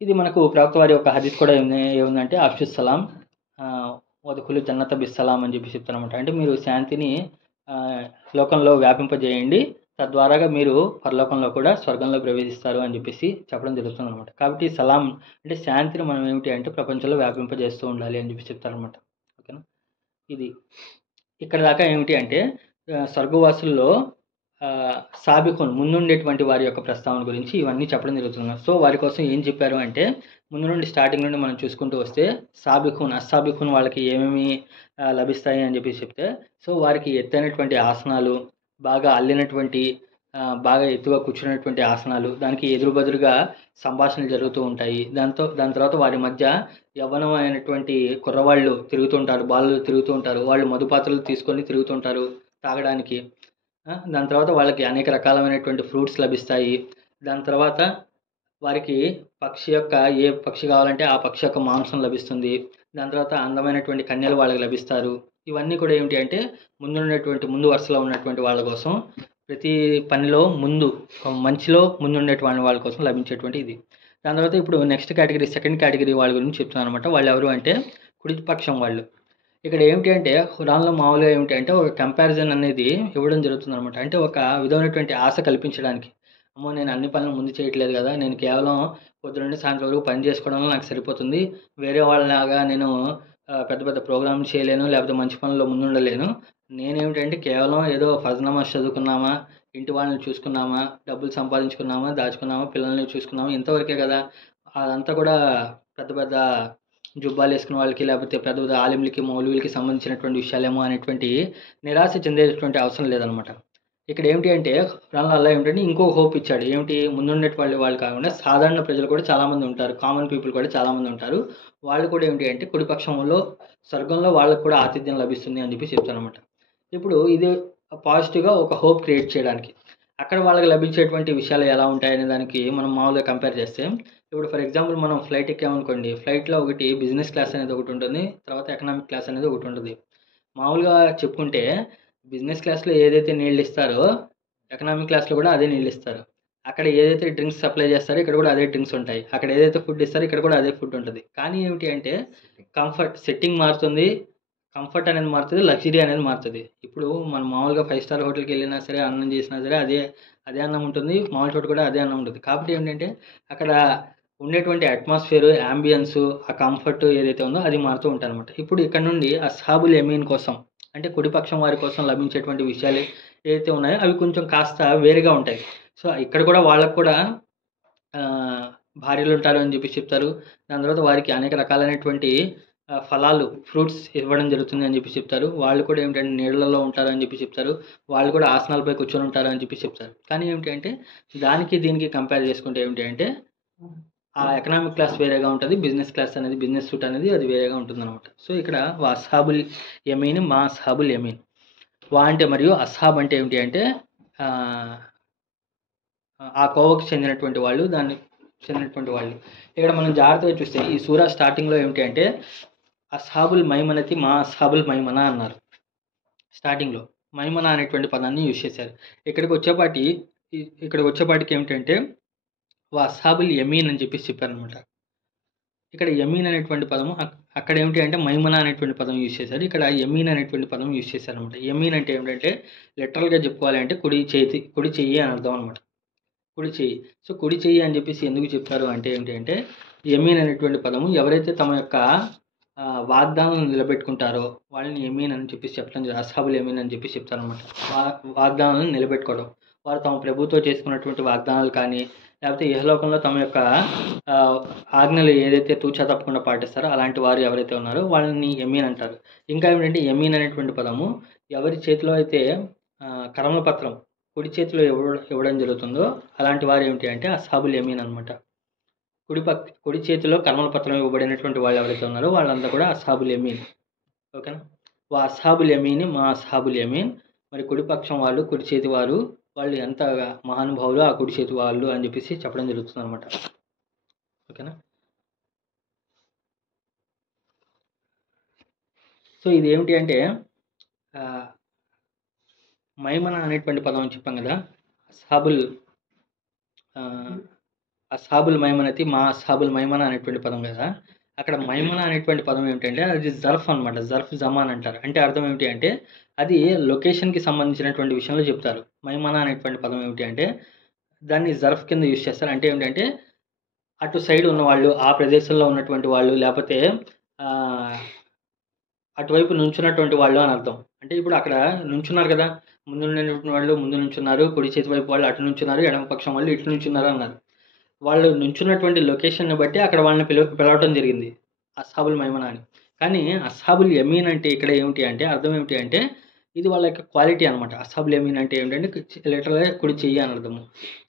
ఇది మనకు ప్రవక్త వారి యొక్క హదీస్ కూడా ఏముందంటే అఫ్షుస్ సలాం వదుఖులు జన్నత బిస్సలాం అని చెప్పి చెప్తారనమాట. అంటే మీరు శాంతిని లోకంలో వ్యాపింపజేయండి, తద్వారాగా మీరు పరలోకంలో కూడా స్వర్గంలో ప్రవేశిస్తారు అని చెప్పేసి చెప్పడం జరుగుతుంది అనమాట. కాబట్టి సలాం అంటే శాంతిని మనం ఏమిటి అంటే ప్రపంచంలో వ్యాపింపజేస్తూ ఉండాలి అని చెప్పి చెప్తారనమాట. ఓకేనా. ఇది ఇక్కడ దాకా ఏమిటి అంటే స్వర్గవాసుల్లో సాబిఖున్ ముందుండేటువంటి వారి యొక్క ప్రస్తావన గురించి ఇవన్నీ చెప్పడం జరుగుతుంది. సో వారి కోసం ఏం చెప్పారు అంటే ముందు నుండి స్టార్టింగ్ నుండి మనం చూసుకుంటూ వస్తే సాబిఖున్ అస్సాబిఖున్ వాళ్ళకి ఏమేమి లభిస్తాయి అని చెప్పి చెప్తే, సో వారికి ఎత్తైనటువంటి ఆసనాలు, బాగా అల్లినటువంటి బాగా ఎత్తుగా కూర్చున్నటువంటి ఆసనాలు, దానికి ఎదురుబదురుగా సంభాషణలు జరుగుతూ ఉంటాయి. దాని తర్వాత వారి మధ్య యవ్వనమైనటువంటి కుర్రవాళ్ళు తిరుగుతుంటారు, బాలులు తిరుగుతూ ఉంటారు, వాళ్ళు మధుపాత్రలు తీసుకొని తిరుగుతుంటారు తాగడానికి. దాని తర్వాత వాళ్ళకి అనేక రకాలైనటువంటి ఫ్రూట్స్ లభిస్తాయి. దాని తర్వాత వారికి ఏ పక్షి కావాలంటే ఆ పక్షి యొక్క మాంసం లభిస్తుంది. దాని తర్వాత అందమైనటువంటి కన్యలు వాళ్ళకి లభిస్తారు. ఇవన్నీ కూడా ఏమిటి అంటే ముందు వరుసలో ఉన్నటువంటి వాళ్ళ కోసం, ప్రతి పనిలో మంచిలో ముందుండేటువంటి వాళ్ళ కోసం లభించేటువంటి ఇది. దాని తర్వాత ఇప్పుడు నెక్స్ట్ కేటగిరీ, సెకండ్ కేటగిరీ వాళ్ళ గురించి చెప్తున్నాను అనమాట. వాళ్ళు ఎవరు అంటే కుడిపక్షం వాళ్ళు. ఇక్కడ ఏమిటి అంటే ఖురాన్లో మామూలుగా ఏమిటి అంటే ఒక కంపారిజన్ అనేది ఇవ్వడం జరుగుతుంది అనమాట. అంటే ఒక విధమైనటువంటి ఆశ కల్పించడానికి. అమ్మో, నేను అన్ని పనులు ముందు చేయట్లేదు కదా, నేను కేవలం పొద్దున నుండి సాయంత్రం వరకు పని చేసుకోవడంలో నాకు సరిపోతుంది, వేరే వాళ్ళలాగా నేను పెద్ద పెద్ద ప్రోగ్రామ్ చేయలేను, లేకపోతే మంచి పనుల్లో ముందుండలేను. నేనేమిటంటే కేవలం ఏదో ఫజ్ నమాజ్ చదువుకున్నామా, ఇంటి వాళ్ళని చూసుకున్నామా, డబ్బులు సంపాదించుకున్నామా, దాచుకున్నామా, పిల్లల్ని చూసుకున్నామా, ఇంతవరకే కదా, అదంతా కూడా పెద్ద పెద్ద జుబ్బాలు వేసుకున్న వాళ్ళకి, లేకపోతే పెద్ద పెద్ద ఆలింలకి, మౌలవీలకి సంబంధించినటువంటి విషయాలేమో అనేటువంటి నిరాశ చెందేటువంటి అవసరం లేదనమాట. ఇక్కడ ఏమిటి అంటే ఖురాన్లో అల్లాహ్ ఏమిటంటే ఇంకో హోప్ ఇచ్చాడు. ఏమిటి, ముందుండేటువంటి వాళ్ళు కాకుండా సాధారణ ప్రజలు కూడా చాలామంది ఉంటారు, కామన్ పీపుల్ కూడా చాలామంది ఉంటారు. వాళ్ళు కూడా ఏమిటి అంటే కుడిపక్షంలో స్వర్గంలో వాళ్ళకు కూడా ఆతిథ్యం లభిస్తుంది అని చెప్పి చెప్తానమాట. ఇప్పుడు ఇది పాజిటివ్గా ఒక హోప్ క్రియేట్ చేయడానికి. అక్కడ వాళ్ళకి లభించేటువంటి విషయాలు ఎలా ఉంటాయనే దానికి మనం మామూలుగా కంపేర్ చేస్తే, ఇప్పుడు ఫర్ ఎగ్జాంపుల్ మనం ఫ్లైట్ ఎక్కామనుకోండి, ఫ్లైట్లో ఒకటి బిజినెస్ క్లాస్ అనేది ఒకటి ఉంటుంది, తర్వాత ఎకనామిక్ క్లాస్ అనేది ఒకటి ఉంటుంది. మామూలుగా చెప్పుకుంటే బిజినెస్ క్లాస్లో ఏదైతే నీళ్ళు ఇస్తారో ఎకనామిక్ క్లాస్లో కూడా అదే నీళ్ళు ఇస్తారు. అక్కడ ఏదైతే డ్రింక్స్ సప్లై చేస్తారో ఇక్కడ కూడా అదే డ్రింక్స్ ఉంటాయి. అక్కడ ఏదైతే ఫుడ్ ఇస్తారో ఇక్కడ కూడా అదే ఫుడ్ ఉంటుంది. కానీ ఏమిటి అంటే కంఫర్ట్ సెట్టింగ్ మారుతుంది, కంఫర్ట్ అనేది మారుతుంది, లగ్జరీ అనేది మారుతుంది. ఇప్పుడు మనం మామూలుగా 5 స్టార్ హోటల్కి వెళ్ళినా సరే, అన్నం చేసినా సరే అదే అన్నం ఉంటుంది, మామూలు చోట కూడా అదే అన్నం ఉంటుంది. కాబట్టి ఏంటంటే అక్కడ ఉండేటువంటి అట్మాస్ఫియర్, యాంబియన్స్, ఆ కంఫర్ట్ ఏదైతే ఉందో అది మారుతూ ఉంటుంది అనమాట. ఇప్పుడు ఇక్కడ నుండి అస్హాబుల్ యమీన్ కోసం అంటే కుడిపక్షం వారి కోసం లభించేటువంటి విషయాలు ఏదైతే ఉన్నాయో అవి కొంచెం కాస్త వేరుగా ఉంటాయి. సో ఇక్కడ కూడా వాళ్ళకు కూడా భార్యలు ఉంటారు అని చెప్పి చెప్తారు. దాని తర్వాత వారికి అనేక రకాలైనటువంటి ఫలాలు, ఫ్రూట్స్ ఇవ్వడం జరుగుతుంది అని చెప్పి చెప్తారు. వాళ్ళు కూడా ఏమిటంటే నీళ్ళలో ఉంటారు అని చెప్పి చెప్తారు. వాళ్ళు కూడా ఆసనాలపై కూర్చొని ఉంటారు అని చెప్పి చెప్తారు. కానీ ఏమిటి అంటే దానికి దీనికి కంపేర్ చేసుకుంటే ఏమిటి అంటే ఆ ఎకనామిక్ క్లాస్ వేరేగా ఉంటుంది, బిజినెస్ క్లాస్ అనేది, బిజినెస్ సూట్ అనేది అది వేరేగా ఉంటుంది అనమాట. సో ఇక్కడ అస్హాబుల్ యమీన్, మా అస్హాబుల్ యమీన్. వా అంటే మరియు అస్హాబ్ అంటే ఏమిటి అంటే ఆ కోవకు చెందినటువంటి వాళ్ళు, దానికి చెందినటువంటి వాళ్ళు. ఇక్కడ మనం జాగ్రత్తగా చూస్తే ఈ సూరా స్టార్టింగ్లో ఏమిటి అంటే అస్హాబుల్ మైమనతి మా అస్హాబుల్ మైమనా అన్నారు. స్టార్టింగ్లో మైమనా అనేటువంటి పదాన్ని యూజ్ చేశారు. ఇక్కడికి వచ్చేపాటికి ఏమిటంటే అస్హాబుల్ యమీన్ అని చెప్పేసి చెప్పారనమాట. ఇక్కడ యమీన్ అనేటువంటి పదము అక్కడ ఏమిటి అంటే మైమనా అనేటువంటి పదం యూజ్ చేశారు, ఇక్కడ యమీన్ అనేటువంటి పదం యూజ్ చేశారనమాట. యమీన్ అంటే ఏమిటంటే లిటరల్గా చెప్పుకోవాలి అంటే కుడి చెయ్యి అని అర్థం అనమాట. కుడి చెయ్యి. సో కుడి చెయ్యి అని చెప్పేసి ఎందుకు చెప్పారు అంటే ఏమిటి అంటే యమీన్ అనేటువంటి పదము ఎవరైతే తమ యొక్క వాగ్దానం నిలబెట్టుకుంటారో వాళ్ళని యమీన్ అని చెప్పేసి చెప్పడం, అస్హాబుల్ యమీన్ అని చెప్పేసి చెప్తారనమాట. వాగ్దానాలను నిలబెట్టుకోవడం, వారు తమ ప్రభుతో చేసుకున్నటువంటి వాగ్దానాలు కానీ, లేకపోతే ఇహలోకంలో తమ యొక్క ఆజ్ఞలు ఏదైతే తూచా తప్పకుండా పాటిస్తారో అలాంటి వారు ఎవరైతే ఉన్నారో వాళ్ళని యమీన్ అంటారు. ఇంకా ఏమిటంటే యమీన్ అనేటువంటి పదము ఎవరి చేతిలో అయితే కర్మపత్రం కుడి చేతిలో ఇవ్వడం జరుగుతుందో అలాంటి వారు ఏమిటి అంటే అస్హాబుల్ యమీన్ అనమాట. కుడి చేతిలో కర్మపత్రం ఇవ్వబడినటువంటి వాళ్ళు ఎవరైతే ఉన్నారో వాళ్ళంతా కూడా అస్హాబుల్ యమీన్. ఓకేనా. అస్హాబుల్ యమీన్ మా అస్హాబుల్ యమీన్. మరి కుడిపక్షం వాళ్ళు, కుడి చేతి వారు, వాళ్ళు ఎంత మహానుభావులు ఆ కుడి చేతి వాళ్ళు అని చెప్పేసి చెప్పడం జరుగుతుంది అనమాట. ఓకేనా. సో ఇది ఏమిటి అంటే మైమన అనేటువంటి పదం అని చెప్పాం కదా, అస్హాబుల్ మైమనతి మా అస్హాబుల్ మైమన అనేటువంటి పదం కదా, అక్కడ మైమన అనేటువంటి పదం ఏమిటంటే అది జర్ఫ్ అనమాట. జర్ఫ్ జమాన్ అంటారు. అంటే అర్థం ఏమిటి అంటే అది లొకేషన్‌కి సంబంధించినటువంటి విషయంలో చెప్తారు. మైమన అనేటువంటి పదం ఏమిటి అంటే దాన్ని జర్ఫ్ కింద యూజ్ చేస్తారు. అంటే ఏంటంటే అటు సైడ్ ఉన్నవాళ్ళు, ఆ ప్రదేశంలో ఉన్నటువంటి వాళ్ళు లేపోతే ఆహ్, అటువైపు నుంచున్నటువంటి వాళ్ళు అని అర్థం. అంటే ఇప్పుడు అక్కడ నుంచున్నారు కదా! ముందున్నటువంటి వాళ్ళు ముందు నుంచున్నారు. కుడి చేతి వైపు వాళ్ళు అటు నుంచున్నారు. ఎడమ పక్షం వాళ్ళు ఇటు నుంచున్నారు అన్నారు. వాళ్ళు నుంచున్నటువంటి లొకేషన్‌ని బట్టి అక్కడ వాళ్ళని పిలవటం జరిగింది. అస్హాబుల్ మైమన అని. కానీ అస్హాబుల్ యమీన్ అంటే ఇక్కడ ఏమిటి అంటే అర్థం ఏమిటి అంటే ఇది వాళ్ళ యొక్క క్వాలిటీ అనమాట. అస్హాబుల్ యమీన్ అంటే ఏంటంటే లిటరల్‌గా కుడి చెయ్యి అని అర్థము.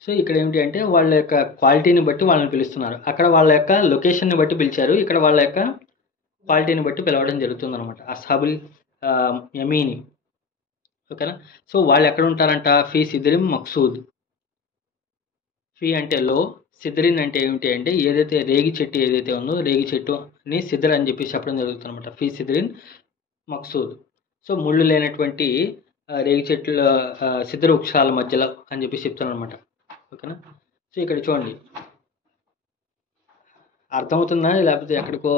సో, ఇక్కడ ఏమిటి అంటే వాళ్ళ యొక్క క్వాలిటీని బట్టి వాళ్ళని పిలుస్తున్నారు. అక్కడ వాళ్ళ యొక్క లొకేషన్‌ని బట్టి పిలిచారు. ఇక్కడ వాళ్ళ యొక్క క్వాలిటీని బట్టి పిలవడం జరుగుతుందనమాట. అస్హాబుల్ యమీని. ఓకేనా? సో, వాళ్ళు ఎక్కడ ఉంటారంట? ఫీ సిద్రిన్ మక్సూద్. ఫీ అంటే లో, సిద్రిన్ అంటే ఏమిటి అంటే ఏదైతే రేగి చెట్టు ఏదైతే ఉందో రేగి చెట్టుని సిద్ర్ అని చెప్పి చెప్పడం జరుగుతుందన్నమాట. ఫీ సిద్రిన్ మక్సూద్. సో, ముళ్ళు లేనటువంటి రేగి చెట్ల సిద్ర వృక్షాల మధ్యలో అని చెప్పి చెప్తానమాట. ఓకేనా? సో, ఇక్కడ చూడండి అర్థమవుతుందా? లేకపోతే ఎక్కడికో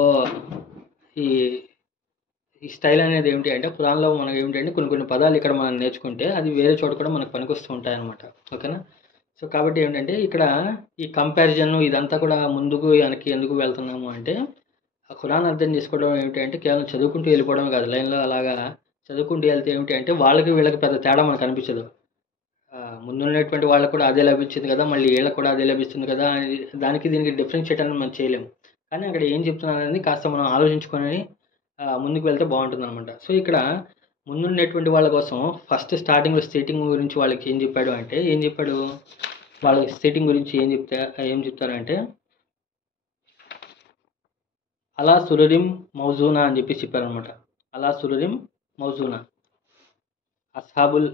ఈ ఈ స్టైల్ అనేది ఏమిటి అంటే ఖురాన్‌లో మనకు ఏమిటంటే కొన్ని కొన్ని పదాలు ఇక్కడ మనం నేర్చుకుంటే అది వేరే చోట కూడా మనకు పనికొస్తూ ఉంటాయన్నమాట. ఓకేనా? సో, కాబట్టి ఏంటంటే ఇక్కడ ఈ కంపారిజన్ ఇదంతా కూడా ముందుకు వెనక్కి ఎందుకు వెళ్తున్నాము అంటే ఆ ఖురాన్ అర్థం చేసుకోవడం ఏమిటి అంటే కేవలం చదువుకుంటూ వెళ్ళిపోవడమే కాదు. లైన్‌లో అలాగా చదువుకుంటూ వెళ్తే ఏమిటి అంటే వాళ్ళకి వీళ్ళకి పెద్ద తేడా మనకు కనిపించదు. ముందున్నటువంటి వాళ్ళకి కూడా అదే లభించింది కదా! మళ్ళీ వీళ్ళకి కూడా అదే లభిస్తుంది కదా! అని దానికి దీనికి డిఫరెన్షియేట్ అనేది మనం చేయలేము. కానీ అక్కడ ఏం చెప్తున్నాననేది కాస్త మనం ఆలోచించుకొని ముందుకు వెళ్తే బావుంటుందనమాట. సో, ఇక్కడ ముందున్నటువంటి వాళ్ళ కోసం ఫస్ట్ స్టార్టింగ్‌లో సెట్టింగ్ గురించి వాళ్ళకి ఏం చెప్పాడు అంటే ఏం చెప్పాడు? వాళ్ళకి సెట్టింగ్ గురించి ఏం చెప్తారంటే అలా సురరిం మౌజూనా అని చెప్పేసి చెప్పారనమాట. అలా సురరిం మౌజూనా. అస్హాబుల్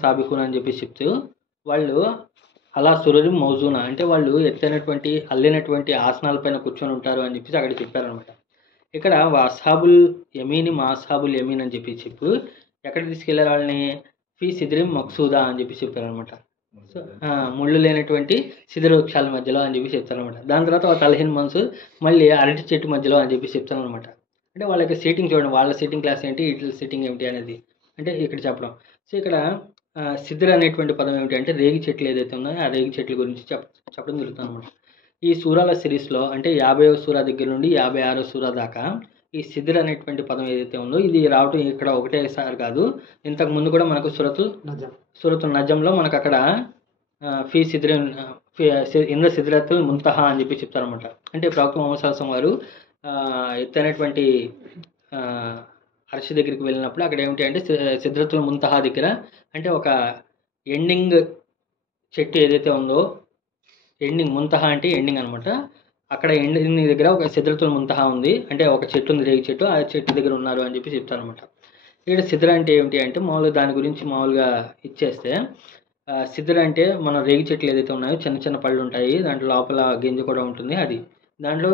సాబిఖూన అని చెప్పేసి చెప్తూ వాళ్ళు అలా సురరిం మౌజూనా అంటే వాళ్ళు ఎత్తైనటువంటి అల్లినటువంటి ఆసనాలపైన కూర్చొని ఉంటారు అని చెప్పేసి అక్కడ చెప్పారనమాట. ఇక్కడ అస్హాబుల్ యమీని మా అస్హాబుల్ యమీన్ అని చెప్పి చెప్పు ఎక్కడ తీసుకెళ్లారు వాళ్ళని? ఫీ సిద్రిం మక్సూదా అని చెప్పి చెప్పారనమాట. సో, ముళ్ళు లేనటువంటి సిద్ర వృక్షాల మధ్యలో అని చెప్పి చెప్తారనమాట. దాని తర్వాత ఒక తలహిన్ మనసు మళ్ళీ అరటి చెట్టు మధ్యలో అని చెప్పి చెప్తారనమాట. అంటే వాళ్ళ యొక్క సీటింగ్ చూడండి. వాళ్ళ సీటింగ్ క్లాస్ ఏంటి? వీటి సీటింగ్ ఏమిటి అనేది అంటే ఇక్కడ చెప్పడం. సో, ఇక్కడ సిద్ర అనేటువంటి పదం ఏమిటి అంటే రేగి చెట్లు ఏదైతే ఉన్నాయో ఆ రేగి చెట్ల గురించి చెప్పడం జరుగుతుంది అనమాట. ఈ సూరాల సిరీస్‌లో అంటే 50వ సూరా దగ్గర నుండి 56వ సూరా దాకా ఈ సిద్ర్ అనేటువంటి పదం ఏదైతే ఉందో ఇది రావటం ఇక్కడ ఒకటేసారి కాదు. ఇంతకు ముందు కూడా మనకు సూరతుల్ నజంలో మనకు అక్కడ ఫీ సిద్రిన్ ఇంద సిద్రతుల్ ముంతహా అని చెప్పి చెప్తారనమాట. అంటే ప్రవక్త ముహమ్మద్ సల్లల్లాహు అలైహి వసల్లం వారు ఎత్తైనటువంటి అర్ష్ దగ్గరికి వెళ్ళినప్పుడు అక్కడ ఏమిటి అంటే సిద్రతుల్ ముంతహా దగ్గర అంటే ఒక ఎండింగ్ చెట్టు ఏదైతే ఉందో ఎండింగ్ ముంతహా అంటే ఎండింగ్ అనమాట. అక్కడ ఎండింగ్ దగ్గర ఒక సిద్రతుల్ ముంతహా ఉంది. అంటే ఒక చెట్టు ఉంది రేగి చెట్టు. ఆ చెట్టు దగ్గర ఉన్నారు అని చెప్పి చెప్తారనమాట. ఇక్కడ సిద్ర అంటే ఏమిటి అంటే మామూలుగా దాని గురించి మామూలుగా ఇచ్చేస్తే సిద్ర అంటే మన రేగి చెట్లు ఏదైతే ఉన్నాయో చిన్న చిన్న పళ్ళు ఉంటాయి. దాంట్లో లోపల గింజ కూడా ఉంటుంది అది. దాంట్లో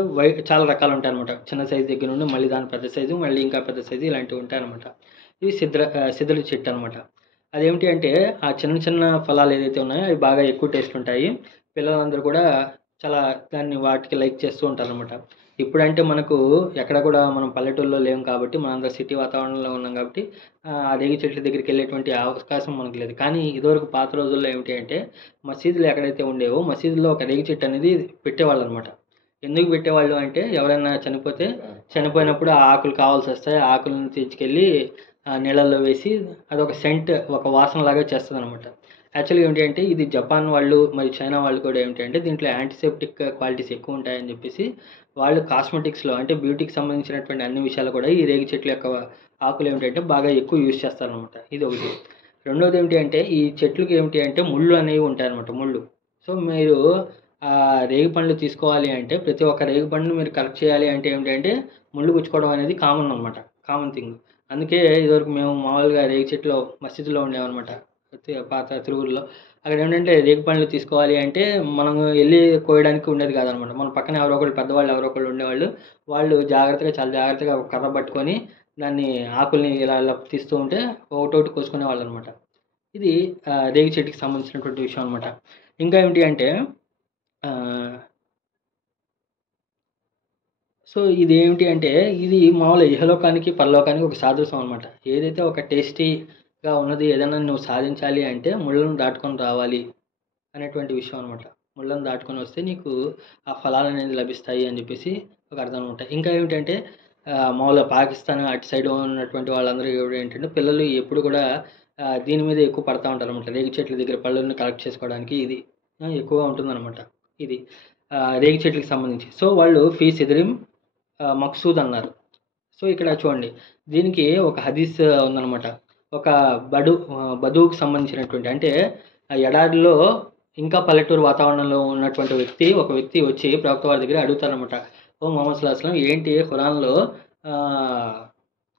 చాలా రకాలు ఉంటాయన్నమాట. చిన్న సైజు దగ్గర నుండి మళ్ళీ దాని పెద్ద సైజు మళ్ళీ ఇంకా పెద్ద సైజు ఇలాంటివి ఉంటాయన్నమాట. ఇది సిద్ర చెట్టు అనమాట. అదేమిటి అంటే ఆ చిన్న చిన్న ఫలాలు ఏదైతే ఉన్నాయో అవి బాగా ఎక్కువ టేస్ట్ ఉంటాయి. పిల్లలందరూ కూడా చాలా వాటికి లైక్ చేస్తూ ఉంటారనమాట. ఇప్పుడంటే మనకు ఎక్కడ కూడా మనం పల్లెటూరులో లేము కాబట్టి మనందరం సిటీ వాతావరణంలో ఉన్నాం కాబట్టి ఆ రేగి చెట్ల దగ్గరికి వెళ్ళేటువంటి అవకాశం మనకు లేదు. కానీ ఇదివరకు పాత రోజుల్లో ఏమిటి అంటే మసీదులు ఎక్కడైతే ఉండేవో మసీదులో ఒక రేగి చెట్టు అనేది పెట్టేవాళ్ళు అనమాట. ఎందుకు పెట్టేవాళ్ళు అంటే ఎవరైనా చనిపోయినప్పుడు ఆ ఆకులు కావాల్సి వస్తాయి. ఆ ఆకులను తీసుకెళ్ళి నీళ్ళల్లో వేసి అదొక సెంట్ ఒక వాసనలాగా చేస్తుందనమాట. యాక్చువల్‌గా ఏంటి అంటే ఇది జపాన్ వాళ్ళు మరి చైనా వాళ్ళు కూడా ఏమిటి అంటే దీంట్లో యాంటీసెప్టిక్ క్వాలిటీస్ ఎక్కువ ఉంటాయని చెప్పేసి వాళ్ళు కాస్మెటిక్స్‌లో అంటే బ్యూటీకి సంబంధించినటువంటి అన్ని విషయాలు కూడా ఈ రేగి చెట్ల యొక్క ఆకులు ఏమిటంటే బాగా ఎక్కువ యూజ్ చేస్తారనమాట. ఇది ఒకటి. రెండోది ఏమిటి అంటే ఈ చెట్లకి ఏమిటి అంటే ముళ్ళు అనేవి ఉంటాయన్నమాట ముళ్ళు. సో, మీరు రేగి పండ్లు తీసుకోవాలి అంటే ప్రతి ఒక్క రేగి పండును మీరు కలెక్ట్ చేయాలి అంటే ఏమిటంటే ముళ్ళు గుచ్చుకోవడం అనేది కామన్ అనమాట. Common thing. అందుకే ఇదివరకు మేము మామూలుగా రేగి చెట్లు మసీదులో ఉండేవన్నమాట. పాత తిరుగుల్లో. అక్కడ ఏంటంటే రేగి పండ్లు తీసుకోవాలి అంటే మనం వెళ్ళి కోయడానికి ఉండేది కాదనమాట. మన పక్కన ఎవరో ఒకళ్ళు పెద్దవాళ్ళు ఎవరో ఒకళ్ళు ఉండేవాళ్ళు. వాళ్ళు చాలా జాగ్రత్తగా ఒక కర్ర పట్టుకొని దాన్ని ఆకుల్ని ఇలా ఇలా తీస్తూ ఉంటే ఒకటొకటి కోసుకునేవాళ్ళు అనమాట. ఇది రేగి చెట్టుకి సంబంధించినటువంటి విషయం అనమాట. ఇంకా ఏమిటి అంటే సో ఇది ఏమిటి అంటే ఇది మామూలు ఇహలోకానికి పరలోకానికి ఒక సాదృశ్యం అనమాట. ఏదైతే ఒక టేస్టీగా ఉన్నది ఏదైనా నువ్వు సాధించాలి అంటే ముళ్ళను దాటుకొని రావాలి అనేటువంటి విషయం అనమాట. ముళ్ళను దాటుకొని వస్తే నీకు ఆ ఫలాలు అనేది లభిస్తాయి అని చెప్పేసి ఒక అర్థం అనమాట. ఇంకా ఏమిటంటే మామూలుగా పాకిస్తాన్ అటు సైడ్ ఉన్నటువంటి వాళ్ళందరూ ఏంటంటే పిల్లలు ఎప్పుడు కూడా దీని మీద ఎక్కువ పడతా ఉంటారు అనమాట. రేగి చెట్ల దగ్గర పళ్ళని కలెక్ట్ చేసుకోవడానికి ఇది ఎక్కువగా ఉంటుందన్నమాట. ఇది రేగి చెట్లకు సంబంధించి. సో వాళ్ళు ఫీ సిద్రిం మక్సూద్ అన్నారు. సో ఇక్కడ చూడండి దీనికి ఒక హదీస్ ఉందన్నమాట. ఒక బదువుకు సంబంధించినటువంటి అంటే ఎడారిలో ఇంకా పల్లెటూరు వాతావరణంలో ఉన్నటువంటి ఒక వ్యక్తి వచ్చి ప్రవక్త వారి దగ్గర అడుగుతారనమాట. ఓ మొహమ్మద్ సల్లల్లాహు అలైహి వసల్లం ఏంటి ఖురాన్లో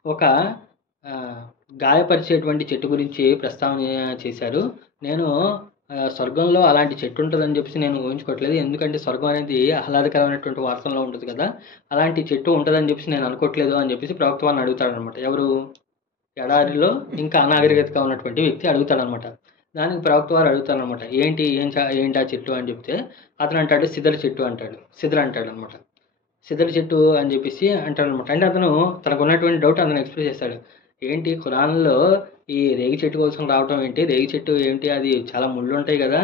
ఒక గాయపరిచేటువంటి చెట్టు గురించి ప్రస్తావన చేశారు. నేను స్వర్గంలో అలాంటి చెట్టు ఉంటుందని చెప్పేసి నేను ఊహించుకోవట్లేదు. ఎందుకంటే స్వర్గం అనేది ఆహ్లాదకరమైనటువంటి వాతావరణంలో ఉంటుంది కదా, అలాంటి చెట్టు ఉంటుందని చెప్పేసి నేను అనుకోవట్లేదు అని చెప్పేసి ప్రవక్త వారిని అడుగుతాడనమాట. ఎవరు? ఎడారిలో ఇంకా అనాగరికతగా ఉన్నటువంటి వ్యక్తి అడుగుతాడనమాట. దానికి ప్రవక్త వారు అడుగుతారనమాట, ఏంటి ఆ చెట్టు అని చెప్తే అతను అంటాడు సిదర చెట్టు అంటాడు. సిదర అంటాడు అనమాట. సిదర చెట్టు అని చెప్పేసి అంటాడు అనమాట. అంటే అతను తనకు ఉన్నటువంటి డౌట్ అతను ఎక్స్ప్రెస్ చేస్తాడు. ఏంటి ఖురాన్లో ఈ రేగి చెట్టు కోసం రావటం ఏంటి? రేగి చెట్టు ఏంటి? అది చాలా ముళ్ళు ఉంటాయి కదా,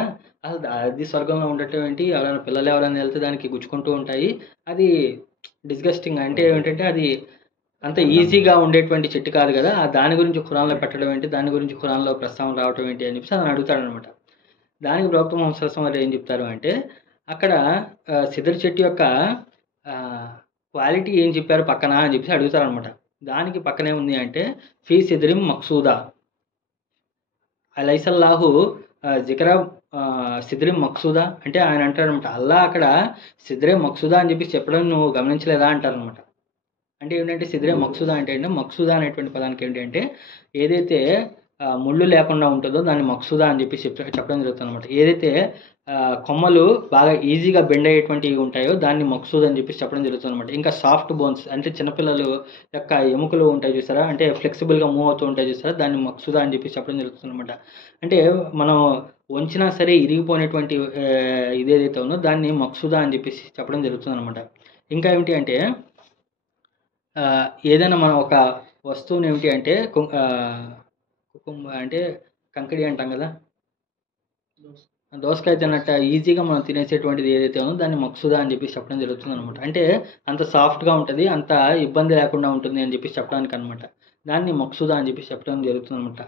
అసలు అది స్వర్గంలో ఉండటం ఏంటి? పిల్లలు ఎవరైనా వెళ్తే దానికి గుచ్చుకుంటూ ఉంటాయి, అది డిస్గస్టింగ్. అంటే ఏమిటంటే అది అంత ఈజీగా ఉండేటువంటి చెట్టు కాదు కదా, దాని గురించి ఖురాన్లో పెట్టడం ఏంటి? దాని గురించి ఖురాన్లో ప్రస్తావన రావటం ఏంటి అని చెప్పేసి అతను అడుగుతాడనమాట. దానికి ప్రవక్త ముహమ్మద్ సల్లల్లాహు అలైహి వసల్లం ఏం చెప్తారు అంటే అక్కడ సిదర చెట్టు యొక్క క్వాలిటీ ఏం చెప్పారు పక్కన అని చెప్పేసి అడుగుతారనమాట. దానికి పక్కనే ఉంది అంటే ఫీ సిద్రిం మక్సూదా అలైసల్లాహు జిక్రా సిద్రిం మక్సూదా అంటే ఆయన అంటారనమాట, అల్లా అక్కడ సిద్రే మక్సూదా అని చెప్పి చెప్పడం నువ్వు గమనించలేదా అంటారనమాట. అంటే ఏంటంటే సిద్రే మక్సూదా అంటే మక్సూదా అనేటువంటి పదానికి ఏంటంటే ఏదైతే ముళ్ళు లేకుండా ఉంటుందో దాన్ని మక్సూదా అని చెప్పి చెప్పడం జరుగుతుంది అనమాట. ఏదైతే కొమ్మలు బాగా ఈజీగా బెండ్ అయ్యేటువంటివి ఉంటాయో దాన్ని మక్సూద్ అని చెప్పి చెప్పడం జరుగుతుంది అనమాట. ఇంకా సాఫ్ట్ బోన్స్ అంటే చిన్నపిల్లలు యొక్క ఎముకలు ఉంటాయి చూసారా, అంటే ఫ్లెక్సిబుల్గా మూవ్ అవుతూ ఉంటాయి చూసారా, దాన్ని మక్సూదా అని చెప్పి చెప్పడం జరుగుతుంది అనమాట. అంటే మనం వంచినా సరే ఇరిగిపోయినటువంటి ఇదేదైతే ఉందో దాన్ని మక్సూదా అని చెప్పేసి చెప్పడం జరుగుతుంది అనమాట. ఇంకా ఏమిటి అంటే ఏదైనా మనం ఒక వస్తువుని ఏమిటి అంటే అంటే కంకడి అంటాం కదా, దోసకాయ తిన్నట్ట ఈజీగా మనం తినేసేటువంటిది ఏదైతే ఉందో దాన్ని మక్సూదా అని చెప్పి చెప్పడం జరుగుతుంది అనమాట. అంటే అంత సాఫ్ట్గా ఉంటుంది, అంత ఇబ్బంది లేకుండా ఉంటుంది అని చెప్పి చెప్పడానికి అనమాట. దాన్ని మక్సూదా అని చెప్పి చెప్పడం జరుగుతుంది అనమాట.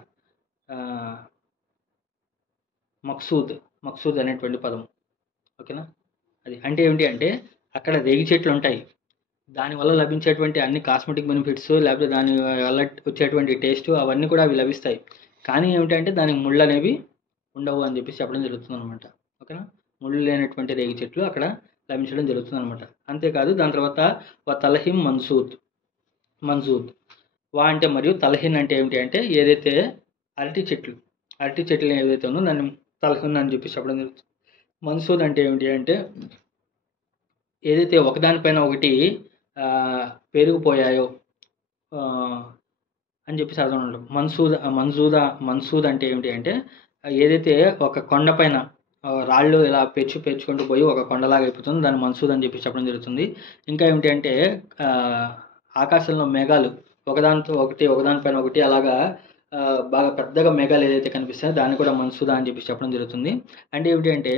మక్సూద్ అనేటువంటి పదం. ఓకేనా? అది అంటే ఏమిటి అంటే అక్కడ రేగి చెట్లు ఉంటాయి, దానివల్ల లభించేటువంటి అన్ని కాస్మెటిక్ బెనిఫిట్స్ లేకపోతే దాని వల్ల వచ్చేటువంటి టేస్ట్ అవన్నీ కూడా అవి లభిస్తాయి. కానీ ఏమిటంటే దానికి ముళ్ళు అనేవి ఉండవు అని చెప్పేసి చెప్పడం జరుగుతుంది అనమాట. ఓకేనా? ముళ్ళు లేనటువంటి రేగి చెట్లు అక్కడ లభించడం జరుగుతుంది అనమాట. అంతేకాదు దాని తర్వాత తలహిం మన్సూద్ వా అంటే మరియు తలహిన్ అంటే ఏమిటి అంటే ఏదైతే అరటి చెట్లు ఏదైతే ఉందో దాన్ని తలహిన్ అని చెప్పి చెప్పడం జరుగుతుంది. మన్సూద్ అంటే ఏమిటి అంటే ఏదైతే ఒకదానిపైన ఒకటి పెరిగిపోయాయో అని చెప్పేసి అర్థం ఉండదు. మన్సూద్ అంటే ఏమిటి అంటే ఏదైతే ఒక కొండపైన రాళ్ళు ఇలా పేర్చుకుంటూ పోయి ఒక కొండలాగా అయిపోతుంది, దాన్ని మన్సూద్ అని చెప్పి చెప్పడం జరుగుతుంది. ఇంకా ఏమిటి అంటే ఆకాశంలో మేఘాలు ఒకదానిపైన ఒకటి అలాగా బాగా పెద్దగా మేఘాలు ఏదైతే కనిపిస్తాయో దాన్ని కూడా మన్సూదా అని చెప్పి చెప్పడం జరుగుతుంది. అంటే ఏమిటి అంటే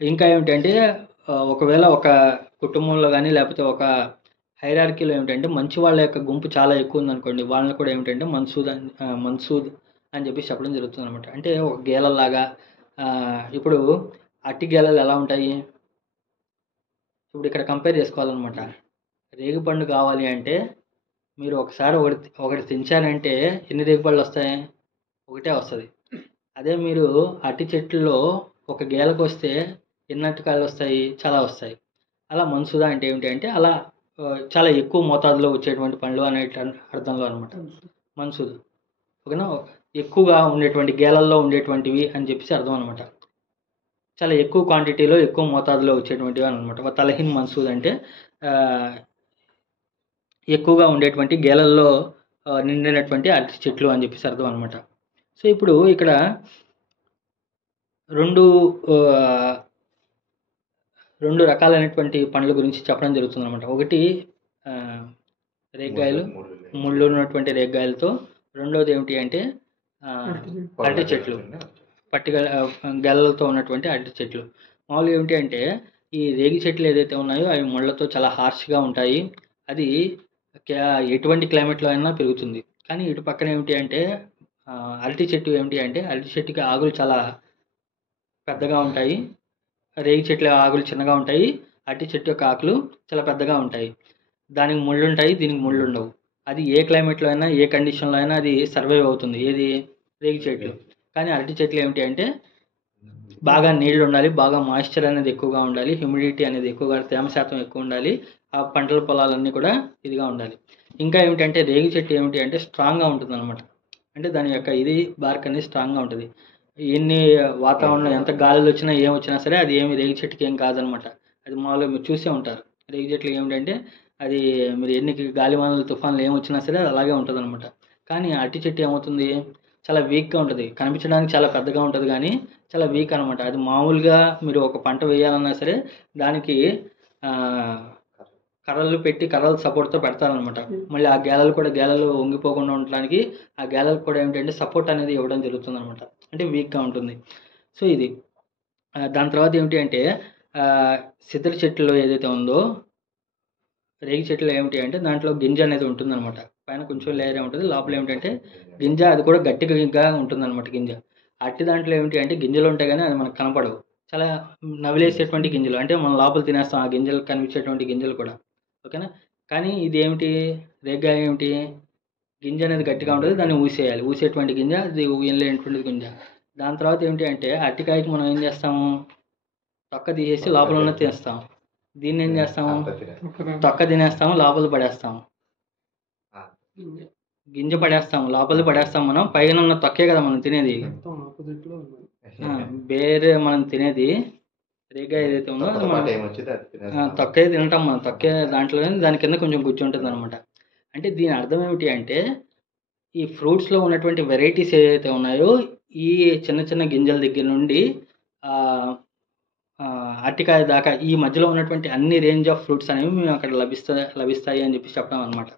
ఇంకా ఏమిటంటే ఒకవేళ ఒక కుటుంబంలో కానీ లేకపోతే ఒక హైరార్కీలో ఏమిటంటే మంచి వాళ్ళ యొక్క గుంపు చాలా ఎక్కువ ఉందనుకోండి, వాళ్ళని కూడా ఏమిటంటే మన్సూద్ అని చెప్పి చెప్పడం జరుగుతుంది అనమాట. అంటే ఒక గేలలాగా. ఇప్పుడు అట్టి గేలలు ఎలా ఉంటాయి? ఇప్పుడు ఇక్కడ కంపేర్ చేసుకోవాలన్నమాట. రేగిపండు కావాలి అంటే మీరు ఒకసారి ఒకటి తెంచారంటే ఎన్ని రేగిపళ్ళు వస్తాయి? ఒకటే వస్తుంది. అదే మీరు అట్టి చెట్లలో ఒక గేలకు వస్తే ఎన్ని అరటికాయలు వస్తాయి? చాలా వస్తాయి. అలా మన్సూదా అంటే ఏమిటి అంటే అలా చాలా ఎక్కువ మోతాదులో వచ్చేటువంటి పండ్లు అనే అర్థంలో అనమాట మన్సూద్. ఓకేనా? ఎక్కువగా ఉండేటువంటి గేలల్లో ఉండేటువంటివి అని చెప్పేసి అర్థం అనమాట. చాలా ఎక్కువ క్వాంటిటీలో ఎక్కువ మోతాదులో వచ్చేటువంటివి అనమాట. తలహిన్ మన్సూద్ అంటే ఎక్కువగా ఉండేటువంటి గేలల్లో నిండినటువంటి అరటి చెట్లు అని చెప్పేసి అర్థం అనమాట. సో ఇప్పుడు ఇక్కడ రెండు రకాలైనటువంటి పండ్ల గురించి చెప్పడం జరుగుతుంది అనమాట. ఒకటి ఆ, రేగ్గాయలు, ముళ్ళు ఉన్నటువంటి రేగ్గాయలతో. రెండోది ఏమిటి అంటే ఆ, అరటి చెట్లు, పట్టిగల గెలలతో ఉన్నటువంటి అరటి చెట్లు. మామూలుగా ఏమిటి అంటే ఈ రేగి చెట్లు ఏదైతే ఉన్నాయో అవి ముళ్ళతో చాలా హార్ష్గా ఉంటాయి. అది ఎటువంటి క్లైమేట్లో అయినా పెరుగుతుంది. కానీ ఇటు పక్కన ఏమిటి అంటే ఆ, అరటి చెట్టు ఏమిటి అంటే అరటి చెట్టుకి ఆకులు చాలా పెద్దగా ఉంటాయి. రేగి చెట్ల ఆకులు చిన్నగా ఉంటాయి. అరటి చెట్టు యొక్క ఆకులు చాలా పెద్దగా ఉంటాయి. దానికి ముళ్ళు ఉంటాయి, దీనికి ముళ్ళు ఉండవు. అది ఏ క్లైమేట్లో అయినా ఏ కండిషన్లో అయినా అది సర్వైవ్ అవుతుంది. ఏది? రేగి చెట్లు. కానీ అరటి చెట్లు ఏమిటి అంటే బాగా నీళ్లు ఉండాలి, బాగా మాయిశ్చర్ అనేది ఎక్కువగా ఉండాలి, హ్యూమిడిటీ అనేది ఎక్కువగా, తేమ శాతం ఎక్కువ ఉండాలి. ఆ పంటల పొలాలన్నీ కూడా ఇదిగా ఉండాలి. ఇంకా ఏమిటంటే రేగి చెట్టు ఏమిటి అంటే స్ట్రాంగ్గా ఉంటుంది అనమాట. అంటే దాని యొక్క ఇది బార్క్ అనేది స్ట్రాంగ్గా ఉంటుంది. ఎన్ని వాతావరణం ఎంత గాలులు వచ్చినా ఏం వచ్చినా సరే అది ఏమి రేగి చెట్టుకి ఏం కాదనమాట. అది మామూలుగా మీరు చూసే ఉంటారు. రేగి చెట్లు ఏమిటంటే అది మీరు ఎన్ని గాలివానలు తుఫాన్లు ఏం వచ్చినా సరే అది అలాగే ఉంటుంది అనమాట. కానీ అరటి చెట్టు ఏమవుతుంది, చాలా వీక్గా ఉంటుంది. కనిపించడానికి చాలా పెద్దగా ఉంటుంది కానీ చాలా వీక్ అనమాట. అది మామూలుగా మీరు ఒక పంట వేయాలన్నా సరే దానికి ఆ, కర్రలు పెట్టి కర్రల సపోర్ట్తో పెడతారనమాట. మళ్ళీ ఆ గేలలు కూడా గేలలు వంగిపోకుండా ఉండడానికి ఆ గేలలకు కూడా ఏమిటంటే సపోర్ట్ అనేది ఇవ్వడం జరుగుతుంది అనమాట. అంటే వీక్గా ఉంటుంది. సో ఇది దాని తర్వాత ఏమిటి అంటే ఆ, సిద్ధరి చెట్లు ఏదైతే ఉందో రేగి చెట్లు ఏమిటి అంటే దాంట్లో గింజ అనేది ఉంటుందన్నమాట. పైన కొంచెం లేయర్ ఉంటుంది, లోపల ఏమిటంటే గింజ, అది కూడా గట్టిగా ఉంటుందన్నమాట గింజ. అట్టి దాంట్లో ఏమిటి అంటే గింజలు ఉంటాయి కానీ అది మనకు కనపడవు. చాలా నవిలేసేటువంటి గింజలు, అంటే మనం లోపల తినేస్తాం ఆ గింజలు, కనిపించేటువంటి గింజలు కూడా. ఓకేనా. కానీ ఇది ఏమిటి, రేగ్గాయ ఏమిటి, గింజ అనేది గట్టిగా ఉంటుంది, దాన్ని ఊసేయాలి. ఊసేటువంటి గింజ, అది ఊయలేనటువంటి గింజ. దాని తర్వాత ఏమిటి అంటే అరటికాయకి మనం ఏం చేస్తాము, తొక్క తీసేసి లోపల ఉన్న తినేస్తాం. దీన్ని ఏం చేస్తాము, తొక్క తినేస్తాము, లోపల పడేస్తాము. గింజ పడేస్తాము, లోపల పడేస్తాం. మనం పైన ఉన్న తొక్కే కదా మనం తినేది. వేరే మనం తినేది రేగ్గాయ ఏదైతే ఉందో అది మనం తొక్కే తింటాం. మనం తొక్కే దాంట్లోనే దాని కింద కొంచెం గుజ్జు ఉంటుంది అనమాట. అంటే దీని అర్థం ఏమిటి అంటే ఈ ఫ్రూట్స్లో ఉన్నటువంటి వెరైటీస్ ఏవైతే ఉన్నాయో ఈ చిన్న చిన్న గింజల దగ్గర నుండి ఆ, ఆ, అరటికాయ దాకా ఈ మధ్యలో ఉన్నటువంటి అన్ని రేంజ్ ఆఫ్ ఫ్రూట్స్ అనేవి మేము అక్కడ లభిస్తాయి అని చెప్పి చెప్పడం అనమాట.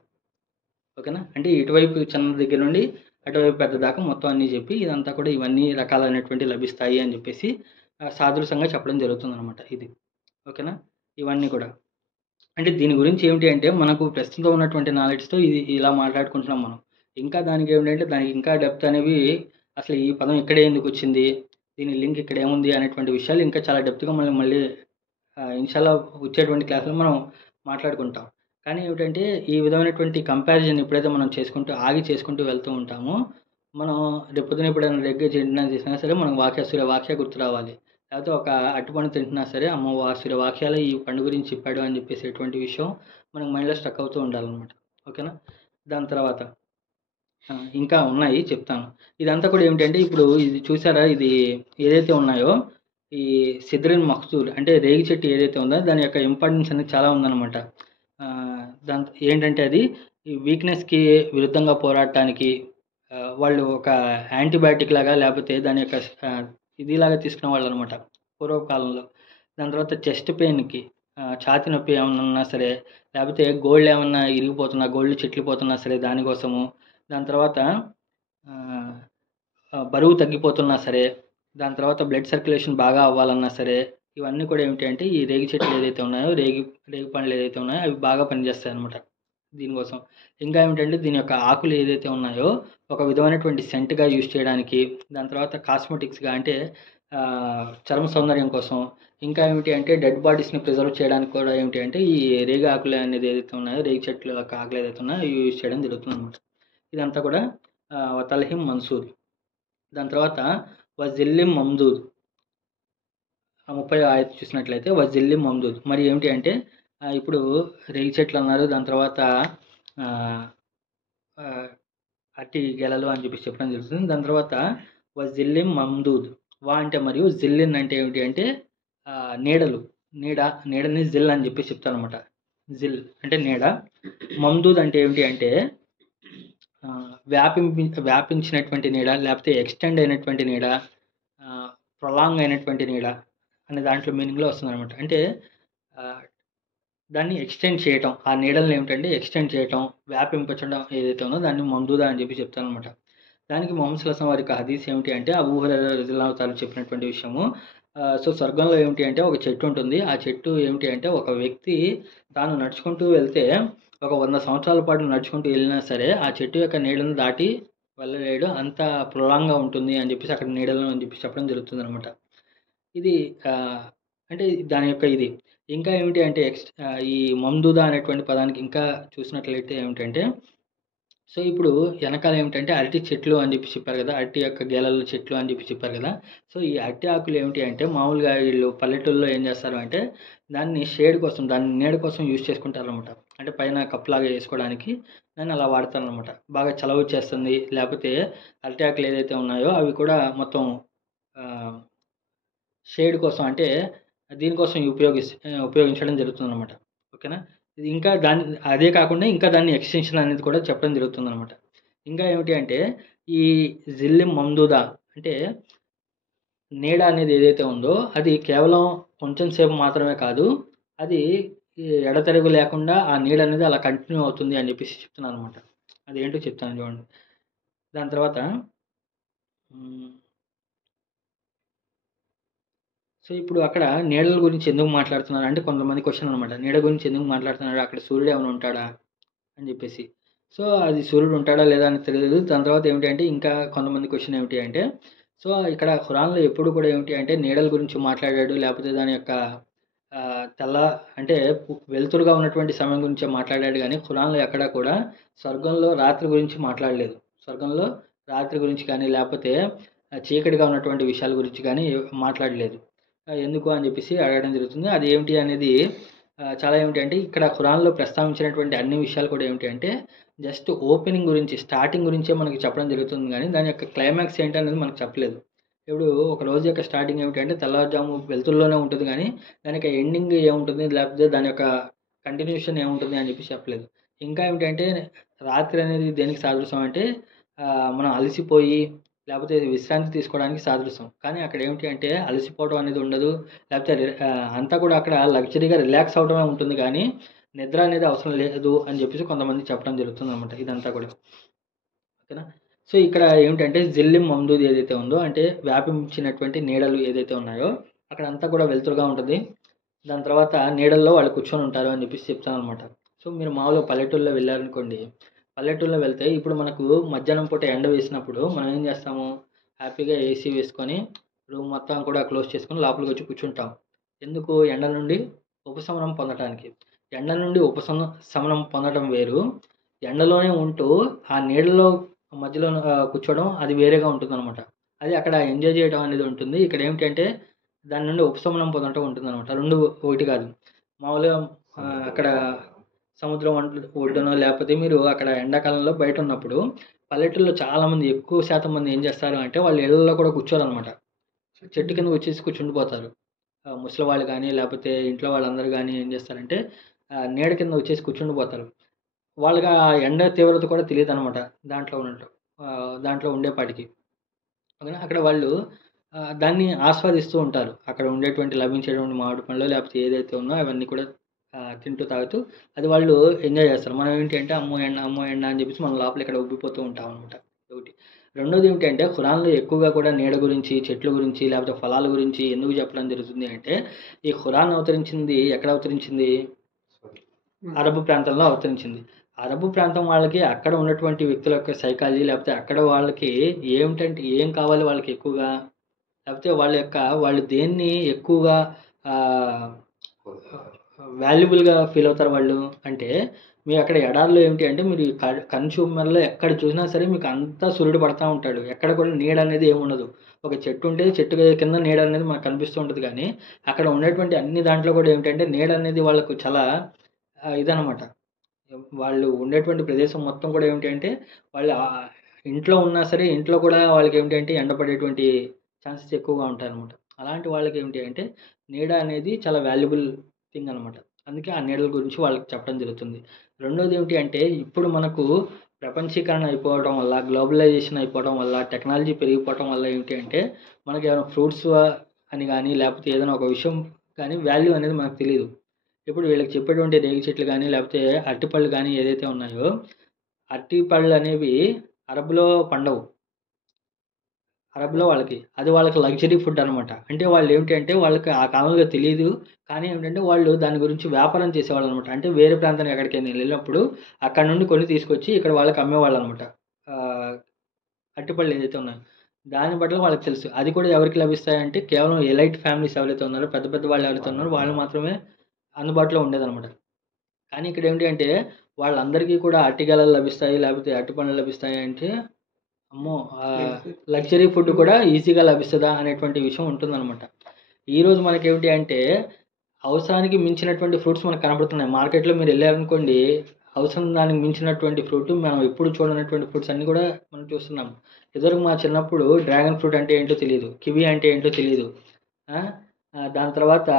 ఓకేనా. అంటే ఇటువైపు చిన్న దగ్గర నుండి అటువైపు పెద్ద దాకా మొత్తం అన్నీ చెప్పి ఇదంతా కూడా ఇవన్నీ రకాలైనటువంటి లభిస్తాయి అని చెప్పేసి సాదృశంగా చెప్పడం జరుగుతుంది అనమాట ఇది. ఓకేనా. ఇవన్నీ కూడా అంటే దీని గురించి ఏమిటి అంటే మనకు ప్రస్తుతం ఉన్నటువంటి నాలెడ్జ్తో ఇది ఇలా మాట్లాడుకుంటున్నాం మనం. ఇంకా దానికి ఏమిటంటే దానికి ఇంకా డెప్త్ అనేవి, అసలు ఈ పదం ఇక్కడే ఎందుకు వచ్చింది, దీని లింక్ ఇక్కడ ఏముంది అనేటువంటి విషయాలు ఇంకా చాలా డెప్త్గా మళ్ళీ ఇన్షాల్లా వచ్చేటువంటి క్లాసులో మనం మాట్లాడుకుంటాం. కానీ ఏమిటంటే ఈ విధమైనటువంటి కంపారిజన్ ఎప్పుడైతే మనం చేసుకుంటూ వెళ్తూ ఉంటామో మనం రేపొద్దున ఎప్పుడైనా రెగ్గా చేసినా సరే మనకు వాక్య గుర్తు రావాలి. లేకపోతే ఒక అరటిపండు తింటున్నా సరే అమ్మ వాక్యాలు ఈ పండు గురించి చెప్పాడు అని చెప్పేసి ఎటువంటి విషయం మనకు మైండ్లో స్టక్ అవుతూ ఉండాలన్నమాట. ఓకేనా. దాని తర్వాత ఇంకా ఉన్నాయి చెప్తాను. ఇదంతా కూడా ఏమిటంటే ఇప్పుడు ఇది చూసారా, ఇది ఏదైతే ఉన్నాయో ఈ సిద్రిన్ మక్సూల్ అంటే రేగి చెట్టు ఏదైతే ఉందో దాని యొక్క ఇంపార్టెన్స్ అనేది చాలా ఉందన్నమాట. దాంతో ఏంటంటే అది ఈ వీక్నెస్కి విరుద్ధంగా పోరాడటానికి వాళ్ళు ఒక యాంటీబయాటిక్ లాగా లేకపోతే దాని యొక్క ఇదిలాగా తీసుకునే వాళ్ళు అనమాట పూర్వకాలంలో. దాని తర్వాత చెస్ట్ పెయిన్కి, ఛాతి నొప్పి ఏమన్నా ఉన్నా సరే, లేకపోతే గోళ్ళు ఏమన్నా ఇరిగిపోతున్నా, గోళ్ళు చిట్లిపోతున్నా సరే దానికోసము. దాని తర్వాత బరువు తగ్గిపోతున్నా సరే, దాని తర్వాత బ్లడ్ సర్క్యులేషన్ బాగా అవ్వాలన్నా సరే, ఇవన్నీ కూడా ఏమిటి అంటే ఈ రేగి చెట్లు ఏదైతే ఉన్నాయో రేగి పండ్లు ఏదైతే ఉన్నాయో అవి బాగా పనిచేస్తాయి అనమాట దీనికోసం. ఇంకా ఏమిటంటే దీని యొక్క ఆకులు ఏదైతే ఉన్నాయో ఒక విధమైనటువంటి సెంట్గా యూజ్ చేయడానికి, దాని తర్వాత కాస్మెటిక్స్గా అంటే చర్మ సౌందర్యం కోసం, ఇంకా ఏమిటి అంటే డెడ్ బాడీస్ని ప్రిజర్వ్ చేయడానికి కూడా ఏమిటి అంటే ఈ రేగి ఆకులు అనేది ఏదైతే ఉన్నాయో రేగి చెట్లు యొక్క ఆకులు ఏదైతే ఉన్నాయో అవి యూజ్ చేయడం జరుగుతుంది అనమాట. ఇదంతా కూడా తల్హిం మన్సూర్. దాని తర్వాత వజిల్లిం మమ్దూద్, 30 ఆయత్ చూసినట్లయితే వజిల్లిం మమ్దూద్. మరి ఏమిటి అంటే ఇప్పుడు రేగి చెట్లు అన్నారు, దాని తర్వాత అట్టి గెలలు అని చెప్పి చెప్పడం జరుగుతుంది. దాని తర్వాత వజిల్లిం మమ్దూద్. వా అంటే మరియు జిల్లిన్ అంటే ఏమిటి అంటే నీడని జిల్ అని చెప్పి చెప్తాను అనమాట. జిల్ అంటే నీడ. మమ్దూద్ అంటే ఏమిటి అంటే వ్యాపించినటువంటి నీడ, లేకపోతే ఎక్స్టెండ్ అయినటువంటి నీడ, ప్రొలాంగ్ అయినటువంటి నీడ అనే దాంట్లో మీనింగ్లో వస్తుంది అనమాట. అంటే దాన్ని ఎక్స్టెండ్ చేయటం, ఆ నీడల్ని ఏమిటంటే ఎక్స్టెండ్ చేయటం, వ్యాపింపచడం ఏదైతే ఉందో దాన్ని మమ్దూదా అని చెప్తాననమాట. దానికి మొహమ్మద్ సల్లాహం వారి యొక్క హదీస్ ఏమిటి అంటే అబూ హురైరా రజియల్లాహు తాలా చెప్పినటువంటి విషయము. సో స్వర్గంలో ఏమిటి అంటే ఒక చెట్టు ఉంటుంది. ఆ చెట్టు ఏమిటి అంటే ఒక వ్యక్తి తాను నడుచుకుంటూ వెళ్తే ఒక 100 సంవత్సరాల పాటు నడుచుకుంటూ వెళ్ళినా సరే ఆ చెట్టు యొక్క నీడను దాటి వెళ్ళలేడు. అంత ప్రొలాంగ్‌గా ఉంటుంది అని చెప్పేసి అక్కడ నీడలను అని చెప్పేసి చెప్పడం జరుగుతుందనమాట. ఇది అంటే దాని యొక్క ఇది. ఇంకా ఏమిటి అంటే ఈ మమ్దూదా అనేటువంటి పదానికి ఇంకా చూసినట్లయితే ఏమిటంటే, సో ఇప్పుడు వెనకాల ఏమిటంటే అరటి చెట్లు అని చెప్పి చెప్పారు కదా! అరటి యొక్క గెలలు చెట్లు అని చెప్పి చెప్పారు కదా! సో ఈ అరటి ఆకులు ఏమిటి అంటే మామూలుగా వీళ్ళు పల్లెటూరులో ఏం చేస్తారు అంటే దాన్ని షేడ్ కోసం, దాన్ని నీడ కోసం యూజ్ చేసుకుంటారనమాట. అంటే పైన కప్పులాగా వేసుకోవడానికి దాన్ని అలా వాడతారనమాట. బాగా చలవ చేస్తుంది. లేకపోతే అరటి ఆకులు ఏదైతే ఉన్నాయో అవి కూడా మొత్తం ఆహ్, షేడ్ కోసం అంటే దీనికోసం ఉపయోగించడం జరుగుతుందనమాట. ఓకేనా? ఇది ఇంకా అదే కాకుండా ఇంకా దాన్ని ఎక్స్‌టెన్షన్ అనేది కూడా చెప్పడం జరుగుతుందనమాట. ఇంకా ఏమిటి అంటే ఈ జిల్లిం మమ్దూదా అంటే నీడ అనేది ఏదైతే ఉందో అది కేవలం కొంచెం సేపు మాత్రమే కాదు. అది ఎడతెరపి లేకుండా ఆ నీడ అనేది అలా కంటిన్యూ అవుతుంది అని చెప్పేసి చెప్తున్నాననమాట. అదేంటో చెప్తాను చూడండి. దాని తర్వాత హ్మ్. సో, ఇప్పుడు అక్కడ నీడల గురించి ఎందుకు మాట్లాడుతున్నారు అంటే కొంతమంది క్వెషన్ అనమాట. నీడ గురించి ఎందుకు మాట్లాడుతున్నారు? అక్కడ సూర్యుడు ఏమైనా ఉంటాడా? అని చెప్పేసి. సో, అది సూర్యుడు ఉంటాడా లేదా అని తెలీదు. దాని తర్వాత ఏమిటి అంటే ఇంకా కొంతమంది క్వెషన్ ఏమిటి అంటే, సో, ఇక్కడ ఖురాన్‌లో ఎప్పుడు కూడా ఏమిటి అంటే నీడల గురించి మాట్లాడాడు. లేకపోతే దాని యొక్క తెల్ల అంటే వెలుతురుగా ఉన్నటువంటి సమయం గురించే మాట్లాడాడు గానీ, ఖురాన్‌లో ఎక్కడా కూడా స్వర్గంలో రాత్రి గురించి మాట్లాడలేదు. స్వర్గంలో రాత్రి గురించి కానీ, లేకపోతే చీకటిగా ఉన్నటువంటి విషయాల గురించి గానీ మాట్లాడలేదు. ఎందుకు అని చెప్పేసి అడగడం జరుగుతుంది. అది ఏమిటి అనేది చాలా ఏమిటి అంటే ఇక్కడ ఖురాన్‌లో ప్రస్తావించినటువంటి అన్ని విషయాలు కూడా ఏమిటి అంటే జస్ట్ ఓపెనింగ్ గురించి, స్టార్టింగ్ గురించే మనకి చెప్పడం జరుగుతుంది గానీ, దాని యొక్క క్లైమాక్స్ ఏంటనేది మనకు చెప్పలేదు. ఇప్పుడు ఒక రోజు యొక్క స్టార్టింగ్ ఏమిటంటే తెల్లవారుజాము వెలుతురులోనే ఉంటది గానీ, దానికి ఎండింగ్ ఏముంటుంది, లేకపోతే దాని యొక్క కంటిన్యూషన్ ఏముంటుంది అని చెప్పేసి చెప్పలేదు. ఇంకా ఏమిటంటే రాత్రి అనేది దేనికి సాదృశ్యం అంటే మనం అలసిపోయి లేకపోతే విశ్రాంతి తీసుకోవడానికి సాదృశ్యం. కానీ అక్కడ ఏమిటి అంటే అలసిపోవడం అనేది ఉండదు. లేకపోతే అంతా కూడా అక్కడ లగ్జరీగా రిలాక్స్ అవ్వడమే ఉంటుంది గానీ, నిద్ర అనేది అవసరం లేదు అని చెప్పేసి కొంతమంది చెప్పడం జరుగుతుందనమాట ఇదంతా కూడా. ఓకేనా? సో, ఇక్కడ ఏమిటంటే జిల్లిం మమ్దూద్ ఏదైతే ఉందో అంటే వ్యాపించినటువంటి నీడలు ఏదైతే ఉన్నాయో అక్కడంతా కూడా వెలుతురుగా ఉంటది. దాని తర్వాత నీడల్లో వాళ్ళు కూర్చొనుంటారు అని చెప్పేసి చెప్తాననమాట. సో, మీరు మామూలుగా పల్లెటూరులో వెళ్లారనుకోండి, పల్లెటూరులో వెళ్తే ఇప్పుడు మనకు మధ్యాహ్నం పూట ఎండ వేసినప్పుడు మనం ఏం చేస్తాము? హ్యాపీగా ఏసీ వేసుకొని రూమ్ మొత్తం కూడా క్లోజ్ చేసుకొని లోపలికొచ్చి కూర్చుంటాం. ఎందుకు? ఎండ నుండి ఉపశమనం పొందటానికి. ఎండ నుండి శమనం పొందడం వేరు. ఎండలోనే ఉంటూ ఆ నీడలో మధ్యలో కూర్చోవడం అది వేరేగా ఉంటుందనమాట. అది అక్కడ ఎంజాయ్ చేయడం అనేది ఉంటుంది. ఇక్కడ ఏమిటంటే దాని నుండి ఉపశమనం పొందటం ఉంటుందనమాట. 2 ఒకటి కాదు. మామూలుగా అక్కడ సముద్రం ఒడ్డునో లేకపోతే మీరు అక్కడ ఎండాకాలంలో బయటున్నప్పుడు పల్లెటూరులో చాలామంది ఎక్కువ శాతం మంది ఏం చేస్తారు అంటే వాళ్ళ ఇళ్లల్లో కూడా కూర్చోరనమాట. చెట్టు కింద వచ్చేసి కూర్చుండిపోతారు. ముసలివాళ్ళు గానీ, లేపోతే ఇంట్లో వాళ్ళందరూ గానీ ఏం చేస్తారంటే నీడ కింద వచ్చేసి కూర్చుండిపోతారు. వాళ్ళకి ఆ ఎండ తీవ్రత కూడా తెలీదనమాట దాంట్లో ఉన్నట్టు. దాంట్లో ఉండేపాటికి. ఓకేనా? అక్కడ వాళ్ళు దాన్ని ఆస్వాదిస్తూ ఉంటారు. అక్కడ ఉండేటువంటి లభించేటువంటి మామిడి పండ్లో లేకపోతే ఏదైతే ఉందో అవన్నీ కూడా తింటూ, తాగుతూ అది వాళ్ళు ఎంజాయ్ చేస్తారు. మనం ఏంటి అంటే అమ్మో ఎండ, అమ్మో ఎండ అని చెప్పేసి మనం లోపల ఇక్కడ ఉబ్బిపోతూ ఉంటామనమాట. ఒకటి. రెండోది ఏమిటంటే ఖురాన్‌లో ఎక్కువగా కూడా నీడ గురించి, చెట్ల గురించి లేకపోతే ఫలాల గురించి ఎందుకు చెప్పడం జరుగుతుంది అంటే ఈ ఖురాన్ అవతరించింది ఎక్కడ అవతరించింది? అరబ్ ప్రాంతంలో అవతరించింది. అరబ్ ప్రాంతం వాళ్ళకి అక్కడ ఉన్నటువంటి వ్యక్తుల యొక్క సైకాలజీ లేకపోతే అక్కడ వాళ్ళకి ఏమిటంటే ఏం కావాలి వాళ్ళకి ఎక్కువగా? లేకపోతే వాళ్ళు దేన్ని ఎక్కువగా ఆహ్, వాల్యుబుల్‌గా ఫీల్ అవుతారు వాళ్ళు అంటే, మీరు అక్కడ ఎడారిలో ఏంటి అంటే మీరు కన్‌స్యూమర్‌లో ఎక్కడ చూసినా సరే మీకు అంతా సూర్యుడు పడతా ఉంటాడు. ఎక్కడ కూడా నీడ అనేది ఏమి ఉండదు. ఒక చెట్టు ఉంటే చెట్టు కింద నీడ అనేది మనకు కనిపిస్తూ ఉంటది గానీ, అక్కడ ఉండేటువంటి అన్ని దాంట్లో కూడా ఏమిటంటే నీడ అనేది వాళ్ళకు చాలా ఇదనమాట. వాళ్ళు ఉండేటువంటి ప్రదేశం మొత్తం కూడా ఏమిటి అంటే, వాళ్ళు ఇంట్లో ఉన్నా సరే, ఇంట్లో కూడా వాళ్ళకేమిటి అంటే ఎండ పడేటువంటి ఛాన్సెస్ ఎక్కువగా ఉంటాయనమాట. అలాంటి వాళ్ళకేమిటి అంటే, నీడ అనేది చాలా వాల్యుబుల్ థింగ్ అనమాట. అందుకే ఆ నీడల గురించి వాళ్ళకి చెప్పడం జరుగుతుంది. రెండోది ఏమిటి అంటే, ఇప్పుడు మనకు ప్రపంచీకరణ అయిపోవడం వల్ల, గ్లోబలైజేషన్ అయిపోవడం వల్ల, టెక్నాలజీ పెరిగిపోవటం వల్ల ఏమిటి అంటే, మనకేమైనా ఫ్రూట్స్ అని గానీ, లేకపోతే ఏదైనా ఒక విషయం కానీ వాల్యూ అనేది మనకు తెలీదు. ఇప్పుడు వీళ్ళకి చెప్పేటువంటి రేగి చెట్లు కానీ లేకపోతే అరటిపళ్ళు కానీ ఏదైతే ఉన్నాయో అరటిపళ్ళు అనేవి అరబ్లో పండవు. అరబ్లో వాళ్ళకి లగ్జరీ ఫుడ్ అనమాట. అంటే వాళ్ళు ఏమిటంటే వాళ్ళకి ఆ కాలంలో తెలియదు. కానీ ఏమిటంటే వాళ్ళు దాని గురించి వ్యాపారం చేసేవాళ్ళు అనమాట. అంటే వేరే ప్రాంతానికి ఎక్కడికైనా వెళ్ళినప్పుడు అక్కడ నుండి కొని తీసుకొచ్చి ఇక్కడ వాళ్ళకి అమ్మేవాళ్ళు అనమాట. అరటిపళ్ళు ఏదైతే ఉన్నాయో దాని బట్ల వాళ్ళకి తెలుసు. అది కూడా ఎవరికి లభిస్తాయంటే కేవలం ఎలైట్ ఫ్యామిలీస్ ఎవరైతే ఉన్నారో పెద్ద పెద్ద వాళ్ళు ఎవరైతే ఉన్నారో వాళ్ళు మాత్రమే అందుబాటులో ఉండేదన్నమాట. కానీ ఇక్కడ ఏంటి అంటే వాళ్ళందరికీ కూడా అరటిగెలలు లభిస్తాయి లేకపోతే అరటిపండ్లు లభిస్తాయి అంటే అమ్మో లగ్జరీ ఫుడ్ కూడా ఈజీగా లభిస్తుందా అనేటువంటి విషయం ఉంటుందన్నమాట. ఈరోజు మనకేమిటి అంటే అవసరానికి మించినటువంటి ఫ్రూట్స్ మనకు కనబడుతున్నాయి. మార్కెట్లో మీరు వెళ్ళారనుకోండి అవసరం దానికి మించినటువంటి ఫ్రూట్ మనం ఎప్పుడు చూడనటువంటి ఫ్రూట్స్ అన్నీ కూడా మనం చూస్తున్నాం. ఇదివరకు మా చిన్నప్పుడు డ్రాగన్ ఫ్రూట్ అంటే ఏంటో తెలియదు, కివి అంటే ఏంటో తెలియదు. దాని తర్వాత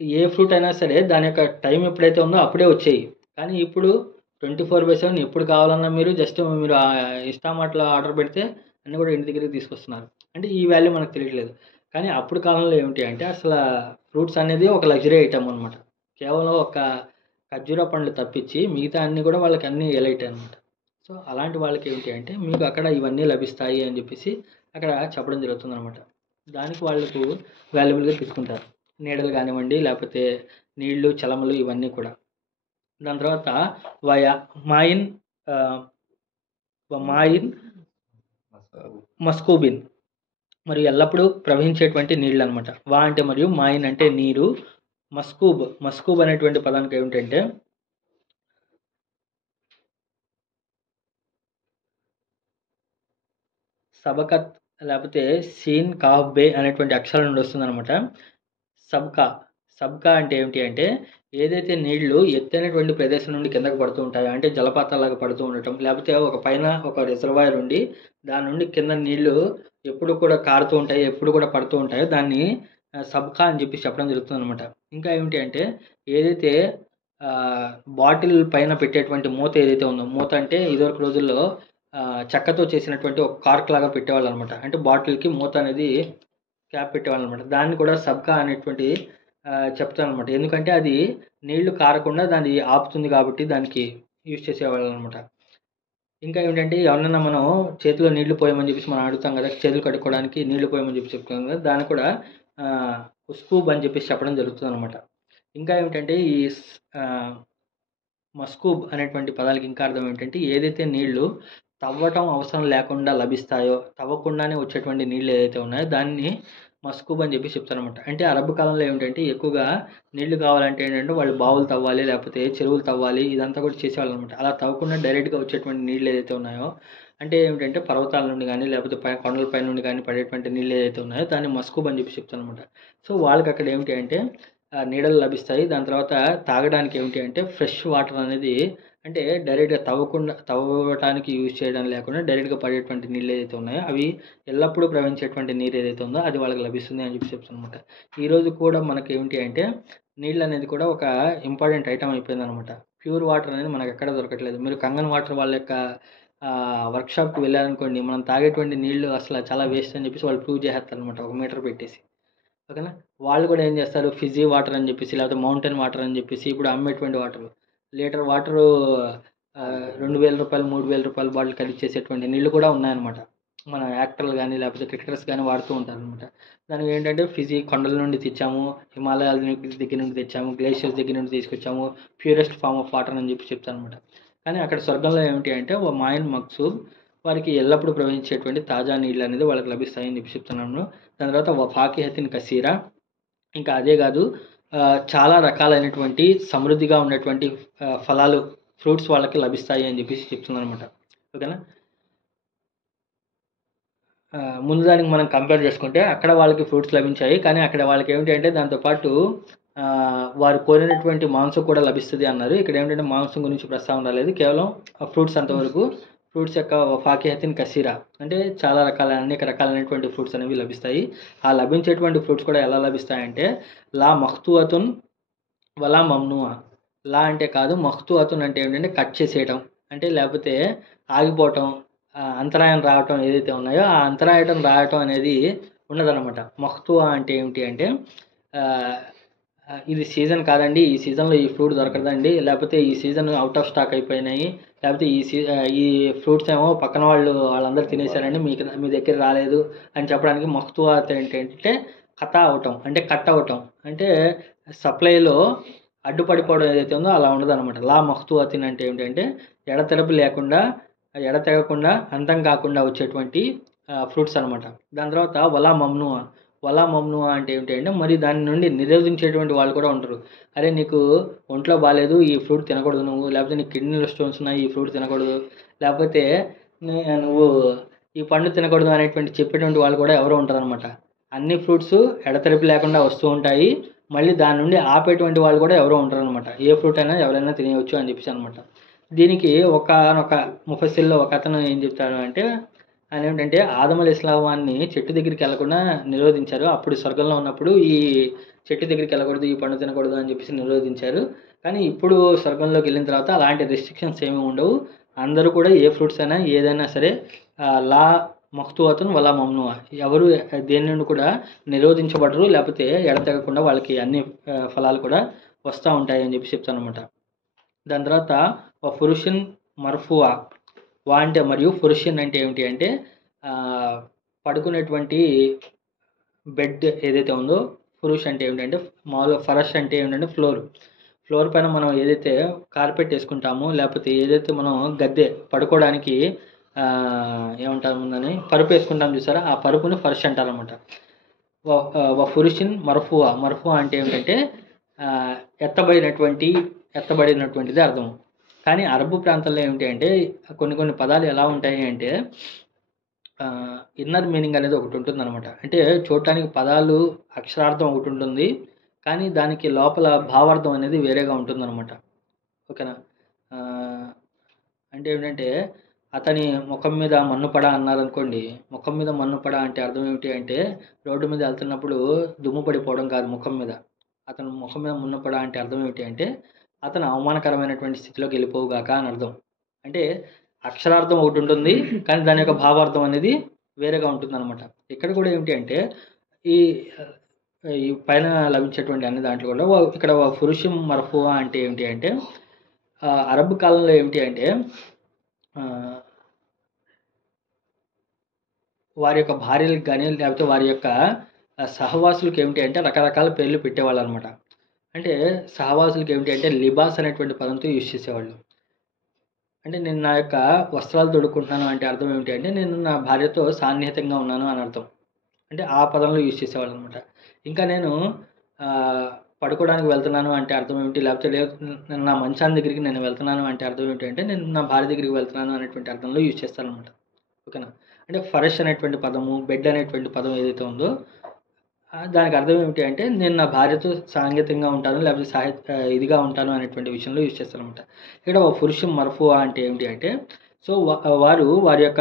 ఏ ఫ్రూట్ అయినా సరే దాని యొక్క టైం ఎప్పుడైతే ఉందో అప్పుడే వచ్చాయి. కానీ ఇప్పుడు 24/7 ఎప్పుడు కావాలన్నా మీరు జస్ట్ మీరు ఇన్స్టామార్ట్లో ఆర్డర్ పెడితే అన్నీ కూడా ఇంటి దగ్గరికి తీసుకొస్తున్నారు. అంటే ఈ వాల్యూ మనకు తెలియట్లేదు. కానీ అప్పుడు కాలంలో ఏమిటి అంటే అసలు ఫ్రూట్స్ అనేది ఒక లగ్జరీ ఐటమ్ అనమాట. కేవలం ఒక ఖర్జూర పండ్లు తప్పించి మిగతా అన్నీ కూడా వాళ్ళకి అన్నీ ఎలైట్ అనమాట. సో అలాంటి వాళ్ళకి ఏమిటి అంటే మీకు అక్కడ ఇవన్నీ లభిస్తాయి అని చెప్పేసి అక్కడ చెప్పడం జరుగుతుందన్నమాట. దానికి వాళ్ళకు వాల్యుబుల్గా తీసుకుంటారు. నీడలు కానివ్వండి లేకపోతే నీళ్లు చలమలు ఇవన్నీ కూడా. దాని తర్వాత మాయిన్ మాయిన్ మస్కూబిన్ మరియు ఎల్లప్పుడూ ప్రవహించేటువంటి నీళ్ళు అనమాట. వా అంటే మరియు మాయిన్ అంటే నీరు, మస్కూబ్ అనేటువంటి పదానికి ఏమిటంటే సబకత్ లేకపోతే సీన్ కాఫ్ బే అనేటువంటి అక్షరాల నుండి వస్తుందన్నమాట. సబ్కా అంటే ఏమిటి అంటే ఏదైతే నీళ్లు ఎత్తైనటువంటి ప్రదేశం నుండి కిందకు పడుతూ ఉంటాయో అంటే జలపాతాలాగా పడుతూ ఉండటం లేకపోతే ఒక పైన ఒక రిజర్వాయర్ ఉండి దాని నుండి కింద నీళ్లు ఎప్పుడు కూడా కారుతూ ఉంటాయి ఎప్పుడు కూడా పడుతూ ఉంటాయో దాన్ని సబ్కా అని చెప్పి చెప్పడం జరుగుతుంది అనమాట. ఇంకా ఏమిటి అంటే ఏదైతే బాటిల్ పైన పెట్టేటువంటి మూత ఏదైతే ఉందో, మూత అంటే ఇదివరకు రోజుల్లో చెక్కతో చేసినటువంటి ఒక కార్క్ లాగా పెట్టేవాళ్ళు అనమాట. అంటే బాటిల్కి మూత అనేది క్యాప్ పెట్టేవాళ్ళు అనమాట. దాన్ని కూడా సబ్కా అనేటువంటి చెప్తాను అనమాట. ఎందుకంటే అది నీళ్లు కారకుండా దాన్ని ఆపుతుంది కాబట్టి దానికి యూజ్ చేసేవాళ్ళు అనమాట. ఇంకా ఏమిటంటే ఎవరినైనా మనం చేతిలో నీళ్లు పోయమని చెప్పేసి మనం అడుగుతాం కదా, చేతులు కడుక్కోవడానికి నీళ్లు పోయమని చెప్పి చెప్తాం కదా, దాన్ని కూడా ఉస్కూబ్ అని చెప్పేసి చెప్పడం జరుగుతుంది అనమాట. ఇంకా ఏమిటంటే ఈ మస్కూబ్ అనేటువంటి పదాలకి ఇంకా అర్థం ఏంటంటే ఏదైతే నీళ్లు తవ్వటం అవసరం లేకుండా లభిస్తాయో తవ్వకుండానే వచ్చేటువంటి నీళ్ళు ఏదైతే ఉన్నాయో దాన్ని మస్కూబ్ అని చెప్పి చెప్తారనమాట. అంటే అరబ్ కాలంలో ఏమిటంటే ఎక్కువగా నీళ్లు కావాలంటే ఏంటంటే వాళ్ళు బావులు తవ్వాలి లేకపోతే చెరువులు తవ్వాలి ఇదంతా కూడా చేసేవాళ్ళు అనమాట. అలా తవ్వకుండా డైరెక్ట్గా వచ్చేటువంటి నీళ్ళు ఏదైతే ఉన్నాయో అంటే ఏమిటంటే పర్వతాల నుండి కానీ లేకపోతే కొండల పై నుండి కానీ పడేటువంటి నీళ్ళు ఏదైతే ఉన్నాయో దాన్ని మస్కూబ్ అని చెప్పి చెప్తారనమాట. సో వాళ్ళకి అక్కడ ఏమిటి అంటే నీడలు లభిస్తాయి. దాని తర్వాత తాగడానికి ఏమిటి అంటే ఫ్రెష్ వాటర్ అనేది అంటే డైరెక్ట్గా తవ్వటానికి యూజ్ చేయడం లేకుండా డైరెక్ట్గా పడేటువంటి నీళ్ళు ఏదైతే ఉన్నాయో అవి ఎల్లప్పుడూ ప్రవహించేటువంటి నీరు ఏదైతే ఉందో అది వాళ్ళకి లభిస్తుంది అని చెప్పి చెప్తాను అనమాట. ఈరోజు కూడా మనకి ఏమిటి అంటే నీళ్ళు అనేది కూడా ఒక ఇంపార్టెంట్ ఐటమ్ అయిపోయింది అనమాట. ప్యూర్ వాటర్ అనేది మనకు ఎక్కడ దొరకట్లేదు. మీరు కంగన్ వాటర్ వాళ్ళ యొక్క వర్క్షాప్కి వెళ్ళారనుకోండి మనం తాగేటువంటి నీళ్ళు అసలు చాలా వేస్ట్ అని చెప్పేసి వాళ్ళు ప్రూవ్ చేస్తారు అనమాట ఒక మీటర్ పెట్టేసి. ఓకేనా. వాళ్ళు కూడా ఏం చేస్తారు ఫిజీ వాటర్ అని చెప్పేసి లేకపోతే మౌంటైన్ వాటర్ అని చెప్పేసి ఇప్పుడు అమ్మేటువంటి వాటర్ లీటర్ వాటరు 2,000 రూపాయలు 3,000 రూపాయల బాటిల్ ఖరీదు చేసేటువంటి నీళ్ళు కూడా ఉన్నాయన్నమాట. మన యాక్టర్లు కానీ లేకపోతే క్రికెటర్స్ కానీ వాడుతూ ఉంటారనమాట. దానికి ఏంటంటే ఫిజీ కొండల నుండి తెచ్చాము, హిమాలయాల దగ్గర నుండి తెచ్చాము, గ్లేషియర్స్ దగ్గర నుండి తీసుకొచ్చాము, ప్యూరెస్ట్ ఫామ్ ఆఫ్ వాటర్ అని చెప్పి చెప్తారనమాట. కానీ అక్కడ స్వర్గంలో ఏమిటి అంటే ఓ మాయిన్ మక్సూబ్ వారికి ఎల్లప్పుడూ ప్రవహించేటువంటి తాజా నీళ్ళు అనేది వాళ్ళకి లభిస్తాయని చెప్పి చెప్తున్నాను. దాని తర్వాత ఫాకిహతిన్ కసీరా, ఇంకా అదే కాదు చాలా రకాలైనటువంటి సమృద్ధిగా ఉన్నటువంటి ఫలాలు ఫ్రూట్స్ వాళ్ళకి లభిస్తాయి అని చెప్పేసి చెప్తున్నాను అనమాట. ఓకేనా. ముందు దానికి మనం కంపేర్ చేసుకుంటే అక్కడ వాళ్ళకి ఫ్రూట్స్ లభించాయి కానీ అక్కడ వాళ్ళకి ఏమిటి అంటే దాంతోపాటు వారు కోరినటువంటి మాంసం కూడా లభిస్తుంది అన్నారు. ఇక్కడ ఏమిటంటే మాంసం గురించి ప్రస్తావన రాలేదు, కేవలం ఫ్రూట్స్ అంతవరకు. ఫ్రూట్స్ యొక్క ఫాకిహతిన్ కసీరా అంటే చాలా అనేక రకాలైనటువంటి ఫ్రూట్స్ అనేవి లభిస్తాయి. ఆ లభించేటువంటి ఫ్రూట్స్ కూడా ఎలా లభిస్తాయంటే లా మఖ్తువతున్ వలా మమ్నువా. లా అంటే కాదు, మఖ్తువతున్ అంటే ఏమిటంటే కట్ చేసేయటం అంటే లేకపోతే ఆగిపోవటం అంతరాయం రావటం ఏదైతే ఉన్నాయో ఆ అంతరాయటం రావటం అనేది ఉండదన్నమాట. మఖ్తువా అంటే ఏమిటి అంటే ఇది సీజన్ కాదండి, ఈ సీజన్లో ఈ ఫ్రూట్ దొరకదండి, లేకపోతే ఈ సీజన్ అవుట్ ఆఫ్ స్టాక్ అయిపోయినాయి, లేకపోతే ఈ ఫ్రూట్స్ ఏమో పక్కన వాళ్ళందరూ తినేశారండి, మీ దగ్గర రాలేదు అని చెప్పడానికి మహ్తువాత్ ఏంటంటే కట్ అవటం అంటే సప్లైలో అడ్డుపడిపోవడం ఏదైతే ఉందో అలా ఉండదు అనమాట. లా మహ్తువాతిన్ అంటే ఏంటంటే ఎడతెగకుండా అంతం కాకుండా వచ్చేటువంటి ఫ్రూట్స్ అనమాట. దాని తర్వాత వలా మమ్నువా అంటే ఏంటంటే మరి దాని నుండి నిరోధించేటువంటి వాళ్ళు కూడా ఉంటారు. అరే నీకు ఒంట్లో బాగాలేదు, ఈ ఫ్రూట్ తినకూడదు నువ్వు, లేకపోతే నీకు కిడ్నీలో స్టోన్స్ ఉన్నాయి, ఈ ఫ్రూట్ తినకూడదు, లేకపోతే నువ్వు ఈ పండు తినకూడదు అనేటువంటి చెప్పేటువంటి వాళ్ళు కూడా ఎవరో ఉంటారనమాట. అన్ని ఫ్రూట్స్ ఎడతెరిపి లేకుండా వస్తూ ఉంటాయి, మళ్ళీ దాని నుండి ఆపేటువంటి వాళ్ళు కూడా ఎవరో ఉంటారనమాట. ఏ ఫ్రూట్ అయినా ఎవరైనా తినేయవచ్చు అని చెప్పేసి అనమాట. దీనికి ఒకానొక ముఫస్సిల్లో ఒక అతను ఏం చెప్తాడు అంటే, ఆయన ఏంటంటే ఆదం అలైహిస్సలాంని చెట్టు దగ్గరికి వెళ్లకుండా నిరోధించారు. అప్పుడు స్వర్గంలో ఉన్నప్పుడు ఈ చెట్టు దగ్గరికి వెళ్ళకూడదు, ఈ పండు తినకూడదు అని చెప్పేసి నిరోధించారు. కానీ ఇప్పుడు స్వర్గంలోకి వెళ్ళిన తర్వాత అలాంటి రెస్ట్రిక్షన్స్ ఏమీ ఉండవు. అందరూ కూడా ఏ ఫ్రూట్స్ అయినా ఏదైనా సరే లా మఖ్తువతున్ వలా మమ్నువా, ఎవరు దేని నుండి కూడా నిరోధించబడరు, లేకపోతే ఎడతెగకుండా వాళ్ళకి అన్ని ఫలాలు కూడా వస్తూ ఉంటాయి అని చెప్పి చెప్తాను అనమాట. దాని తర్వాత ఫురుషిన్ మర్ఫువా అంటే మరియు ఫురుషిన్ అంటే ఏమిటి అంటే పడుకునేటువంటి బెడ్ ఏదైతే ఉందో, ఫురుష్ అంటే ఏమిటంటే మామూలుగా ఫరష్ అంటే ఏమిటంటే ఫ్లోర్ పైన మనం ఏదైతే కార్పెట్ వేసుకుంటామో, లేకపోతే ఏదైతే మనం గద్దె పడుకోవడానికి ఏమంటారు ముందని పరుపు వేసుకుంటాం చూసారా, ఆ పరుపుని ఫర్ష్ అంటారనమాట. ఫురుషిన్ మర్ఫువా అంటే ఏమిటంటే ఎత్తబడినటువంటిది అర్థం. కానీ అరబు ప్రాంతంలో ఏమిటి అంటే కొన్ని పదాలు ఎలా ఉంటాయి అంటే ఇన్నర్ మీనింగ్ అనేది ఒకటి ఉంటుంది అనమాట. అంటే చూడటానికి పదాలు అక్షరార్థం ఒకటి ఉంటుంది, కానీ దానికి లోపల భావార్థం అనేది వేరేగా ఉంటుందన్నమాట. ఓకేనా? అంటే ఏంటంటే అతని ముఖం మీద మన్ను పడ అన్నారనుకోండి, ముఖం మీద మన్ను పడ అంటే అర్థం ఏమిటి అంటే రోడ్డు మీద వెళ్తున్నప్పుడు దుమ్ము పడిపోవడం కాదు ముఖం మీద. అతను ముఖం మీద మన్ను పడ అంటే అర్థం ఏమిటి అంటే అతను అవమానకరమైనటువంటి స్థితిలోకి వెళ్ళిపోవుగాక అని అర్థం. అంటే అక్షరార్థం ఒకటి ఉంటుంది, కానీ దాని యొక్క భావార్థం అనేది వేరేగా ఉంటుందన్నమాట. ఇక్కడ కూడా ఏమిటి అంటే ఈ ఈ పైన లభించేటువంటి అన్ని దాంట్లో కూడా ఇక్కడ ఫురుషం మర్ఫువా అంటే ఏమిటి అంటే అరబ్ కాలంలో ఏమిటి అంటే వారి యొక్క భార్యలకు కానీ లేకపోతే వారి యొక్క సహవాసులకు ఏమిటి అంటే రకరకాల పేర్లు పెట్టేవాళ్ళు అనమాట. అంటే సహవాసులకు ఏమిటి అంటే లిబాస్ అనేటువంటి పదంతో యూజ్ చేసేవాళ్ళు. అంటే నేను నా యొక్క వస్త్రాలు తొడుక్కుంటున్నాను అంటే అర్థం ఏమిటి అంటే నేను నా భార్యతో సాన్నిహితంగా ఉన్నాను అని అర్థం. అంటే ఆ పదంలో యూజ్ చేసేవాళ్ళు అనమాట. ఇంకా నేను పడుకోవడానికి వెళ్తున్నాను అంటే అర్థం ఏమిటి, లేకపోతే నేను నా మంచాన్ని దగ్గరికి నేను వెళ్తున్నాను అంటే అర్థం ఏమిటి అంటే నేను నా భార్య దగ్గరికి వెళ్తున్నాను అనేటువంటి అర్థంలో యూజ్ చేస్తాను అనమాట. ఓకేనా? అంటే ఫరష్ అనేటువంటి పదము, బెడ్ అనేటువంటి పదం ఏదైతే ఉందో దానికి అర్థం ఏమిటి అంటే నేను నా భార్యతో సాంగత్యంగా ఉంటాను, లేకపోతే ఇదిగా ఉంటాను అనేటువంటి విషయంలో యూజ్ చేస్తాను అనమాట. ఇక్కడ పురుషం మర్ఫువా అంటే ఏమిటి అంటే సో వారి యొక్క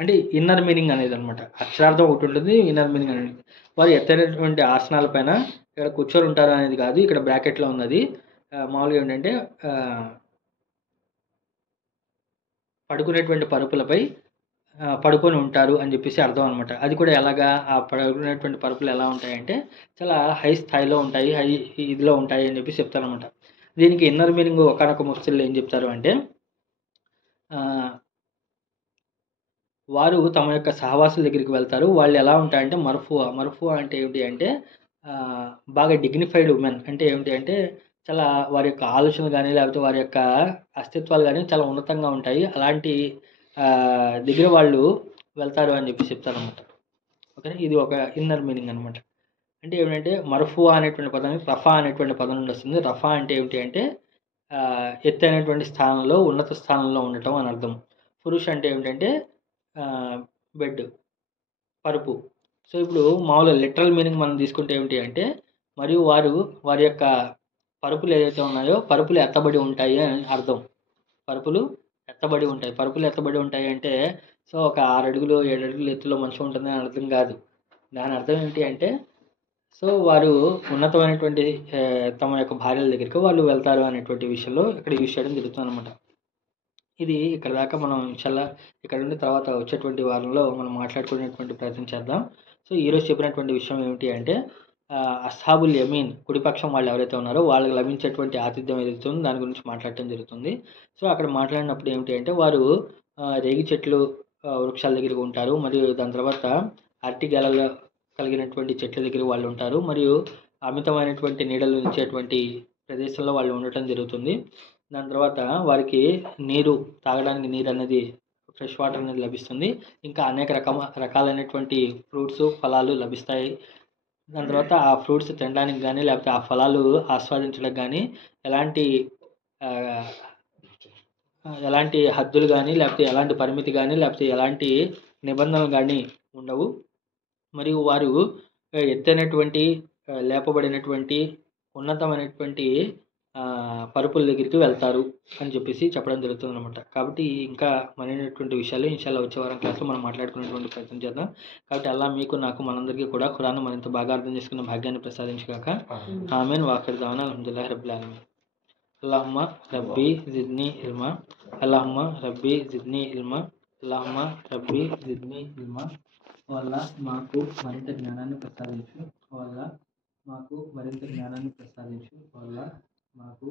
అంటే ఇన్నర్ మీనింగ్ అనేది అనమాట. అక్షరార్థం ఒకటి ఉంటుంది, ఇన్నర్ మీనింగ్ అనేది. వారు ఎత్తైనటువంటి ఆసనాల పైన ఇక్కడ కూర్చొని ఉంటారు అనేది కాదు, ఇక్కడ బ్రాకెట్లో ఉన్నది. మామూలుగా ఏంటంటే పడుకునేటువంటి పరుపులపై పడుకొని ఉంటారు అని చెప్పేసి అర్థం అనమాట. అది కూడా ఎలాగా ఆ పడుకునేటువంటి పరుపులు ఎలా ఉంటాయంటే చాలా హై స్థాయిలో ఉంటాయి, హై ఇదిలో ఉంటాయి అని చెప్పి చెప్తారనమాట. దీనికి ఇన్నర్ మీనింగ్ ఒకనొక ముఫ్సిర్లు ఏం చెప్తారు అంటే వారు తమ యొక్క సహవాసుల దగ్గరికి వెళ్తారు. వాళ్ళు ఎలా ఉంటాయంటే మర్ఫువా అంటే ఏమిటి అంటే బాగా డిగ్నిఫైడ్ ఉమెన్. అంటే ఏమిటి అంటే చాలా వారి యొక్క ఆలోచనలు కానీ లేకపోతే వారి యొక్క అస్తిత్వాలు కానీ చాలా ఉన్నతంగా ఉంటాయి. అలాంటి దగ్గర వాళ్ళు వెళ్తారు అని చెప్పి చెప్తారనమాట. ఓకే, ఇది ఒక ఇన్నర్ మీనింగ్ అనమాట. అంటే ఏమిటంటే మర్ఫువా అనేటువంటి పదం రఫా అనేటువంటి పదం నుండి వస్తుంది. రఫా అంటే ఏమిటి అంటే ఎత్తైనటువంటి స్థానంలో, ఉన్నత స్థానంలో ఉండటం అని అర్థం. పురుష్ అంటే ఏమిటంటే బెడ్, పరుపు. సో ఇప్పుడు మామూలుగా లిటరల్ మీనింగ్ మనం తీసుకుంటే ఏమిటి అంటే మరియు వారి యొక్క పరుపులు ఏదైతే ఉన్నాయో పరుపులు ఎత్తబడి ఉంటాయి అని అర్థం. పరుపులు ఎత్తబడి ఉంటాయి అంటే సో ఒక 6 అడుగులు 7 అడుగులు ఎత్తులో మంచం ఉంటుంది అని అర్థం కాదు. దాని అర్థం ఏంటి అంటే సో వారు ఉన్నతమైనటువంటి తమ యొక్క భార్యల దగ్గరికి వాళ్ళు వెళ్తారు అనేటువంటి విషయంలో ఇక్కడ యూజ్ చేయడం జరుగుతుంది అనమాట. ఇది ఇక్కడ దాకా మనం ఇన్షాల్లా ఇక్కడ నుండి తర్వాత వచ్చేటువంటి వారంలో మనం మాట్లాడుకునేటువంటి ప్రయత్నం చేద్దాం. సో ఈరోజు చెప్పినటువంటి విషయం ఏమిటి అంటే అస్హాబుల్ యమీన్ కుడిపక్షం వాళ్ళు ఎవరైతే ఉన్నారో వాళ్ళకి లభించేటువంటి ఆతిథ్యం ఏదైతే ఉందో దాని గురించి మాట్లాడటం జరుగుతుంది. సో అక్కడ మాట్లాడినప్పుడు ఏమిటి అంటే వారు రేగి చెట్లు వృక్షాల దగ్గరికి ఉంటారు. మరియు దాని తర్వాత అరటి గెలలు కలిగినటువంటి చెట్ల దగ్గర వాళ్ళు ఉంటారు. మరియు అమితమైనటువంటి నీడలు ఇచ్చేటువంటి ప్రదేశంలో వాళ్ళు ఉండటం జరుగుతుంది. దాని తర్వాత వారికి నీరు తాగడానికి నీరు అనేది ఫ్రెష్ వాటర్ అనేది లభిస్తుంది. ఇంకా అనేక రకాలైనటువంటి ఫ్రూట్స్ ఫలాలు లభిస్తాయి. దాని తర్వాత ఆ ఫ్రూట్స్ తినడానికి కానీ లేకపోతే ఆ ఫలాలు ఆస్వాదించడానికి కానీ ఎలాంటి ఎలాంటి హద్దులు కానీ లేకపోతే ఎలాంటి పరిమితి కానీ లేకపోతే ఎలాంటి నిబంధనలు కానీ ఉండవు. మరియు వారు ఎత్తైనటువంటి లేపబడినటువంటి ఉన్నతమైనటువంటి పరుపుల దగ్గరికి వెళ్తారు అని చెప్పేసి చెప్పడం జరుగుతుంది అనమాట. కాబట్టి ఇంకా మరినటువంటి విషయాలు ఇన్షాల్లా వచ్చే వారం క్లాస్లో మనం మాట్లాడుకునేటువంటి ప్రయత్నం చేద్దాం. కాబట్టి అల్లా మీకు నాకు మనందరికీ కూడా ఖురాన్ మరింత బాగా అర్థం చేసుకునే భాగ్యాన్ని ప్రసాదించగాక. ఆమీన్. వాఖిర్ దవానా అల్హమ్దులిల్లాహి రబ్బిల్ ఆలమీన్. అల్లాహుమ్మ రబ్బీ జిద్నీ ఇల్మా. అల్లాహుమ్మ రబ్బీ జిద్నీ ఇల్మా. అల్లాహుమ్మ రబ్బీ జిద్నీ ఇల్మా. వల్ల మాకు మరింత జ్ఞానాన్ని ప్రసాదించు. వల్ల మాకు మరింత జ్ఞానాన్ని ప్రసాదించు. వల్ల మాకు